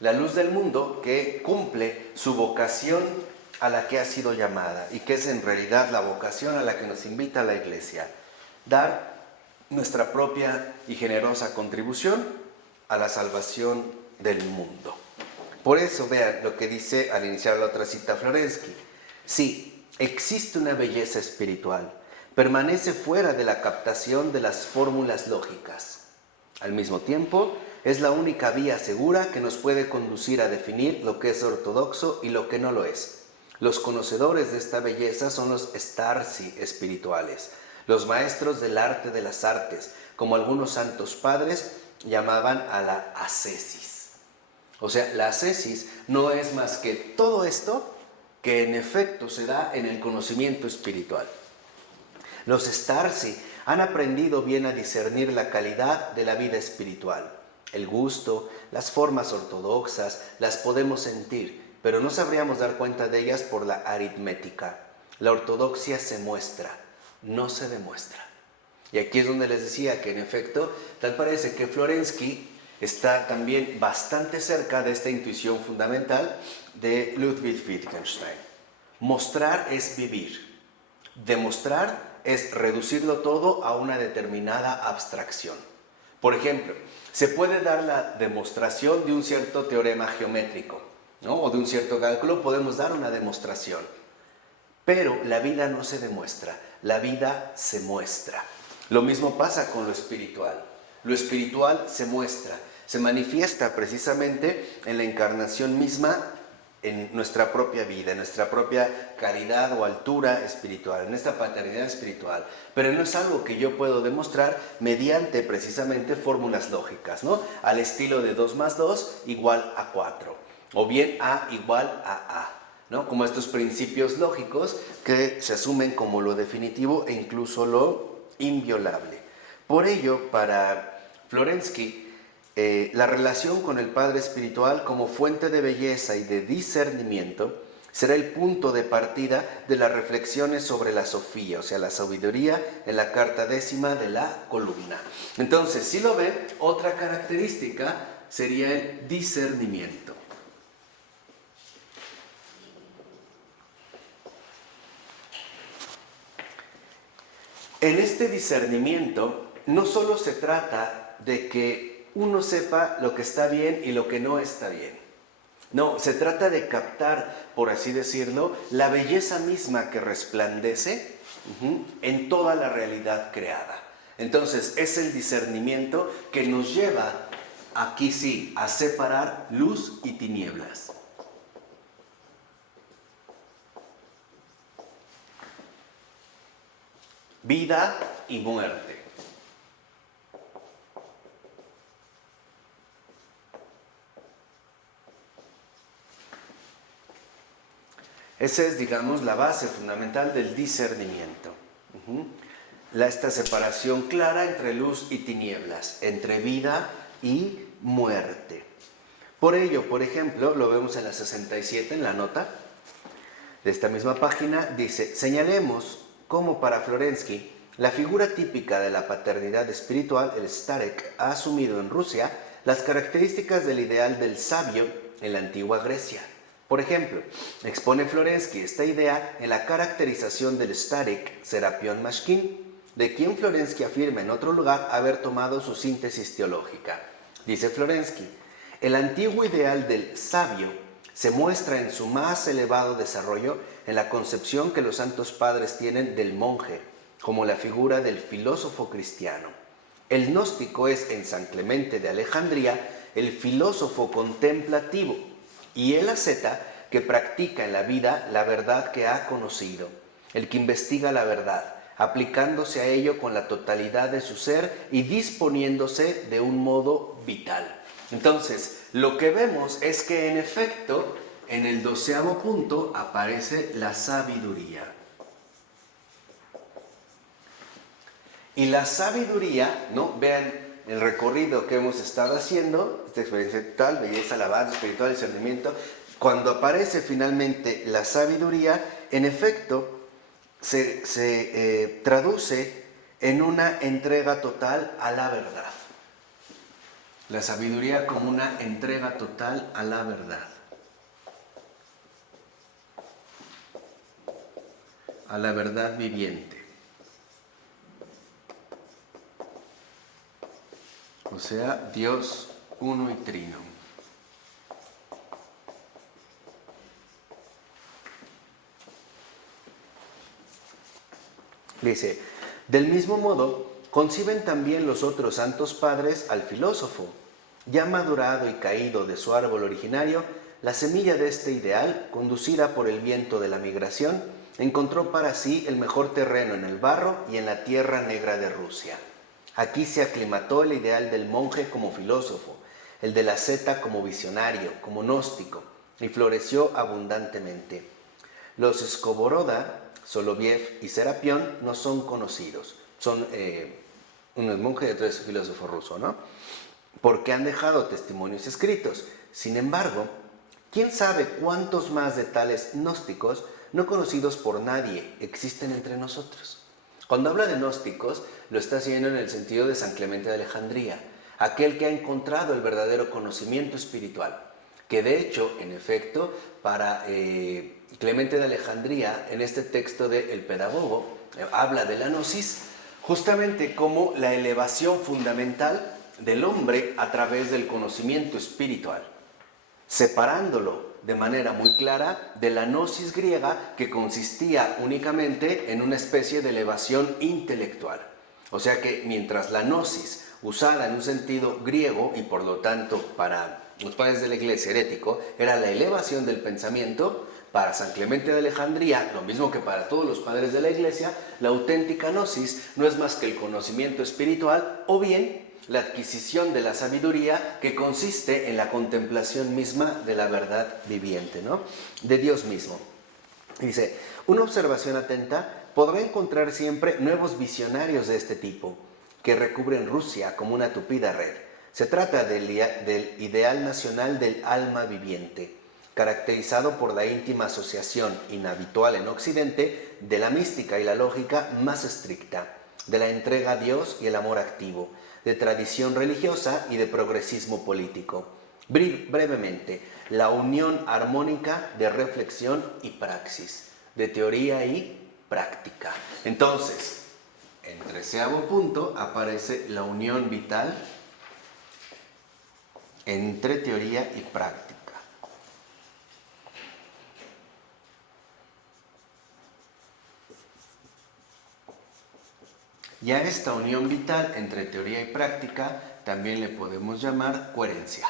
La luz del mundo que cumple su vocación a la que ha sido llamada y que es en realidad la vocación a la que nos invita la Iglesia. Dar nuestra propia y generosa contribución a la salvación del mundo. Por eso, vean lo que dice al iniciar la otra cita Florensky. Sí, existe una belleza espiritual, permanece fuera de la captación de las fórmulas lógicas. Al mismo tiempo, es la única vía segura que nos puede conducir a definir lo que es ortodoxo y lo que no lo es. Los conocedores de esta belleza son los starsi espirituales, los maestros del arte de las artes, como algunos santos padres llamaban a la ascesis. O sea, la ascesis no es más que todo esto que en efecto se da en el conocimiento espiritual. Los starsi han aprendido bien a discernir la calidad de la vida espiritual. El gusto, las formas ortodoxas, las podemos sentir, pero no sabríamos dar cuenta de ellas por la aritmética. La ortodoxia se muestra, no se demuestra. Y aquí es donde les decía que en efecto, tal parece que Florensky está también bastante cerca de esta intuición fundamental de Ludwig Wittgenstein. Mostrar es vivir. Demostrar es reducirlo todo a una determinada abstracción. Por ejemplo, se puede dar la demostración de un cierto teorema geométrico, ¿no? O de un cierto cálculo, podemos dar una demostración. Pero la vida no se demuestra, la vida se muestra. Lo mismo pasa con lo espiritual. Lo espiritual se muestra, se manifiesta precisamente en la encarnación misma, en nuestra propia vida, en nuestra propia calidad o altura espiritual, en esta paternidad espiritual. Pero no es algo que yo puedo demostrar mediante precisamente fórmulas lógicas, ¿no? Al estilo de 2 más 2 igual a 4, o bien A igual a, ¿no? Como estos principios lógicos que se asumen como lo definitivo e incluso lo inviolable. Por ello, para Florensky, la relación con el Padre Espiritual como fuente de belleza y de discernimiento será el punto de partida de las reflexiones sobre la Sofía, o sea, la sabiduría en la carta 10ª de la columna. Entonces, si lo ven, otra característica sería el discernimiento. En este discernimiento no solo se trata de que uno sepa lo que está bien y lo que no está bien. No, se trata de captar, por así decirlo, la belleza misma que resplandece en toda la realidad creada. Entonces, es el discernimiento que nos lleva, aquí sí, a separar luz y tinieblas. Vida y muerte. Esa es, digamos, la base fundamental del discernimiento. Esta separación clara entre luz y tinieblas, entre vida y muerte. Por ello, por ejemplo, lo vemos en la 67, en la nota de esta misma página, dice: señalemos cómo para Florensky la figura típica de la paternidad espiritual, el starek, ha asumido en Rusia las características del ideal del sabio en la antigua Grecia. Por ejemplo, expone Florensky esta idea en la caracterización del starek Serapión Mashkin, de quien Florensky afirma en otro lugar haber tomado su síntesis teológica. Dice Florensky: el antiguo ideal del sabio se muestra en su más elevado desarrollo en la concepción que los santos padres tienen del monje, como la figura del filósofo cristiano. El gnóstico es, en San Clemente de Alejandría, el filósofo contemplativo, y el asceta que practica en la vida la verdad que ha conocido, el que investiga la verdad, aplicándose a ello con la totalidad de su ser y disponiéndose de un modo vital. Entonces, lo que vemos es que en efecto, en el 12º punto aparece la sabiduría. Y la sabiduría, ¿no? Vean el recorrido que hemos estado haciendo, esta experiencia espiritual, belleza, alabanza, espiritual, discernimiento. Cuando aparece finalmente la sabiduría, en efecto, se traduce en una entrega total a la verdad. La sabiduría como una entrega total a la verdad. A la verdad viviente. O sea, Dios uno y trino. Dice, del mismo modo, conciben también los otros santos padres al filósofo. Ya madurado y caído de su árbol originario, la semilla de este ideal, conducida por el viento de la migración, encontró para sí el mejor terreno en el barro y en la tierra negra de Rusia. Aquí se aclimató el ideal del monje como filósofo, el de la asceta como visionario, como gnóstico, y floreció abundantemente. Los Skoboroda, Soloviev y Serapión no son conocidos. Son unos monjes y otro es filósofo ruso, ¿no? Porque han dejado testimonios escritos. Sin embargo, ¿quién sabe cuántos más de tales gnósticos no conocidos por nadie existen entre nosotros? Cuando habla de gnósticos, lo está haciendo en el sentido de San Clemente de Alejandría, aquel que ha encontrado el verdadero conocimiento espiritual, que de hecho, en efecto, para Clemente de Alejandría, en este texto de El Pedagogo, habla de la gnosis justamente como la elevación fundamental del hombre a través del conocimiento espiritual, separándolo de manera muy clara de la gnosis griega, que consistía únicamente en una especie de elevación intelectual. O sea que mientras la gnosis, usada en un sentido griego y por lo tanto para los padres de la Iglesia herético, era la elevación del pensamiento, para San Clemente de Alejandría, lo mismo que para todos los padres de la Iglesia, la auténtica gnosis no es más que el conocimiento espiritual o bien la adquisición de la sabiduría, que consiste en la contemplación misma de la verdad viviente, ¿no? De Dios mismo. Dice, una observación atenta podrá encontrar siempre nuevos visionarios de este tipo, que recubren Rusia como una tupida red. Se trata del ideal nacional del alma viviente, caracterizado por la íntima asociación, inhabitual en Occidente, de la mística y la lógica más estricta, de la entrega a Dios y el amor activo, de tradición religiosa y de progresismo político. Brevemente, la unión armónica de reflexión y praxis, de teoría y práctica. Entonces, en 13º punto aparece la unión vital entre teoría y práctica. Y a esta unión vital entre teoría y práctica también le podemos llamar coherencia.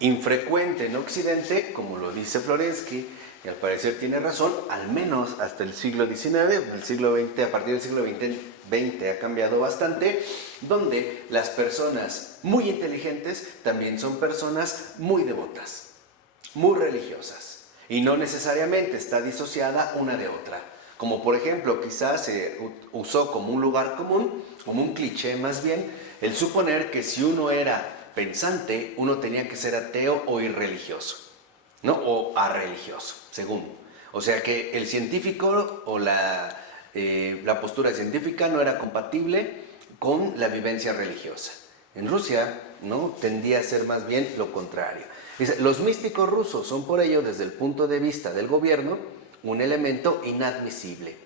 Infrecuente en Occidente, como lo dice Florensky, y al parecer tiene razón, al menos hasta el siglo XIX, el siglo XX, a partir del siglo XX ha cambiado bastante, donde las personas muy inteligentes también son personas muy devotas, muy religiosas, y no necesariamente está disociada una de otra. Como por ejemplo, quizás se usó como un lugar común, como un cliché más bien, el suponer que si uno era pensante, uno tenía que ser ateo o irreligioso, ¿no? O arreligioso, según. O sea que el científico o la postura científica no era compatible con la vivencia religiosa. En Rusia, ¿no?, tendía a ser más bien lo contrario. Dice, los místicos rusos son por ello, desde el punto de vista del gobierno, un elemento inadmisible.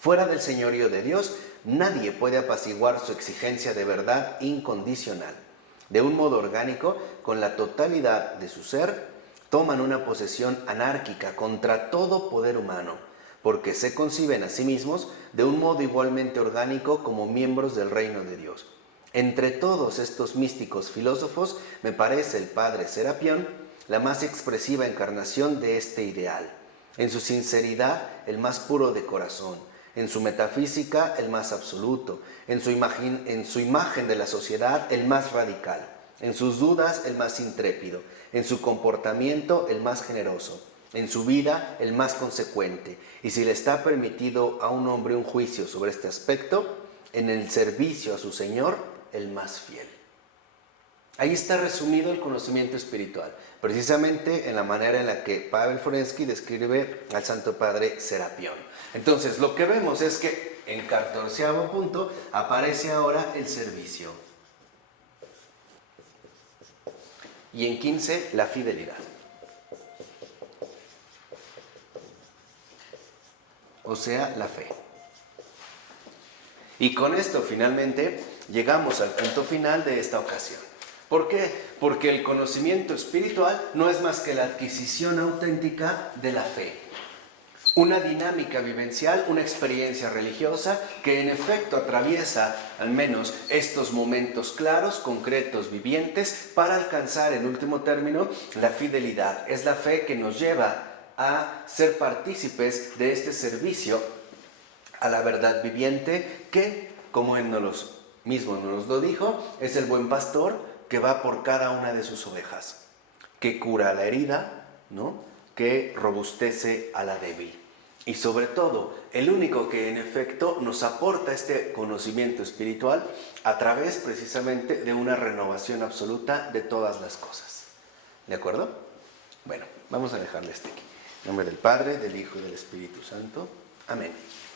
Fuera del señorío de Dios, nadie puede apaciguar su exigencia de verdad incondicional. De un modo orgánico, con la totalidad de su ser, toman una posesión anárquica contra todo poder humano, porque se conciben a sí mismos de un modo igualmente orgánico como miembros del reino de Dios. Entre todos estos místicos filósofos, me parece el padre Serapión la más expresiva encarnación de este ideal. En su sinceridad, el más puro de corazón; en su metafísica, el más absoluto; en su imagen de la sociedad, el más radical; en sus dudas, el más intrépido; en su comportamiento, el más generoso; en su vida, el más consecuente; y si le está permitido a un hombre un juicio sobre este aspecto, en el servicio a su Señor, el más fiel. Ahí está resumido el conocimiento espiritual, precisamente en la manera en la que Pavel Florensky describe al Santo Padre Serapión. Entonces, lo que vemos es que en 14º punto aparece ahora el servicio. Y en 15, la fidelidad. O sea, la fe. Y con esto finalmente llegamos al punto final de esta ocasión. ¿Por qué? Porque el conocimiento espiritual no es más que la adquisición auténtica de la fe. Una dinámica vivencial, una experiencia religiosa que en efecto atraviesa al menos estos momentos claros, concretos, vivientes, para alcanzar en último término la fidelidad. Es la fe que nos lleva a ser partícipes de este servicio a la verdad viviente que, como Él mismo nos lo dijo, es el buen pastor que va por cada una de sus ovejas, que cura la herida, ¿no?, que robustece a la débil. Y sobre todo, el único que en efecto nos aporta este conocimiento espiritual a través precisamente de una renovación absoluta de todas las cosas. ¿De acuerdo? Bueno, vamos a dejarle este aquí. En nombre del Padre, del Hijo y del Espíritu Santo. Amén.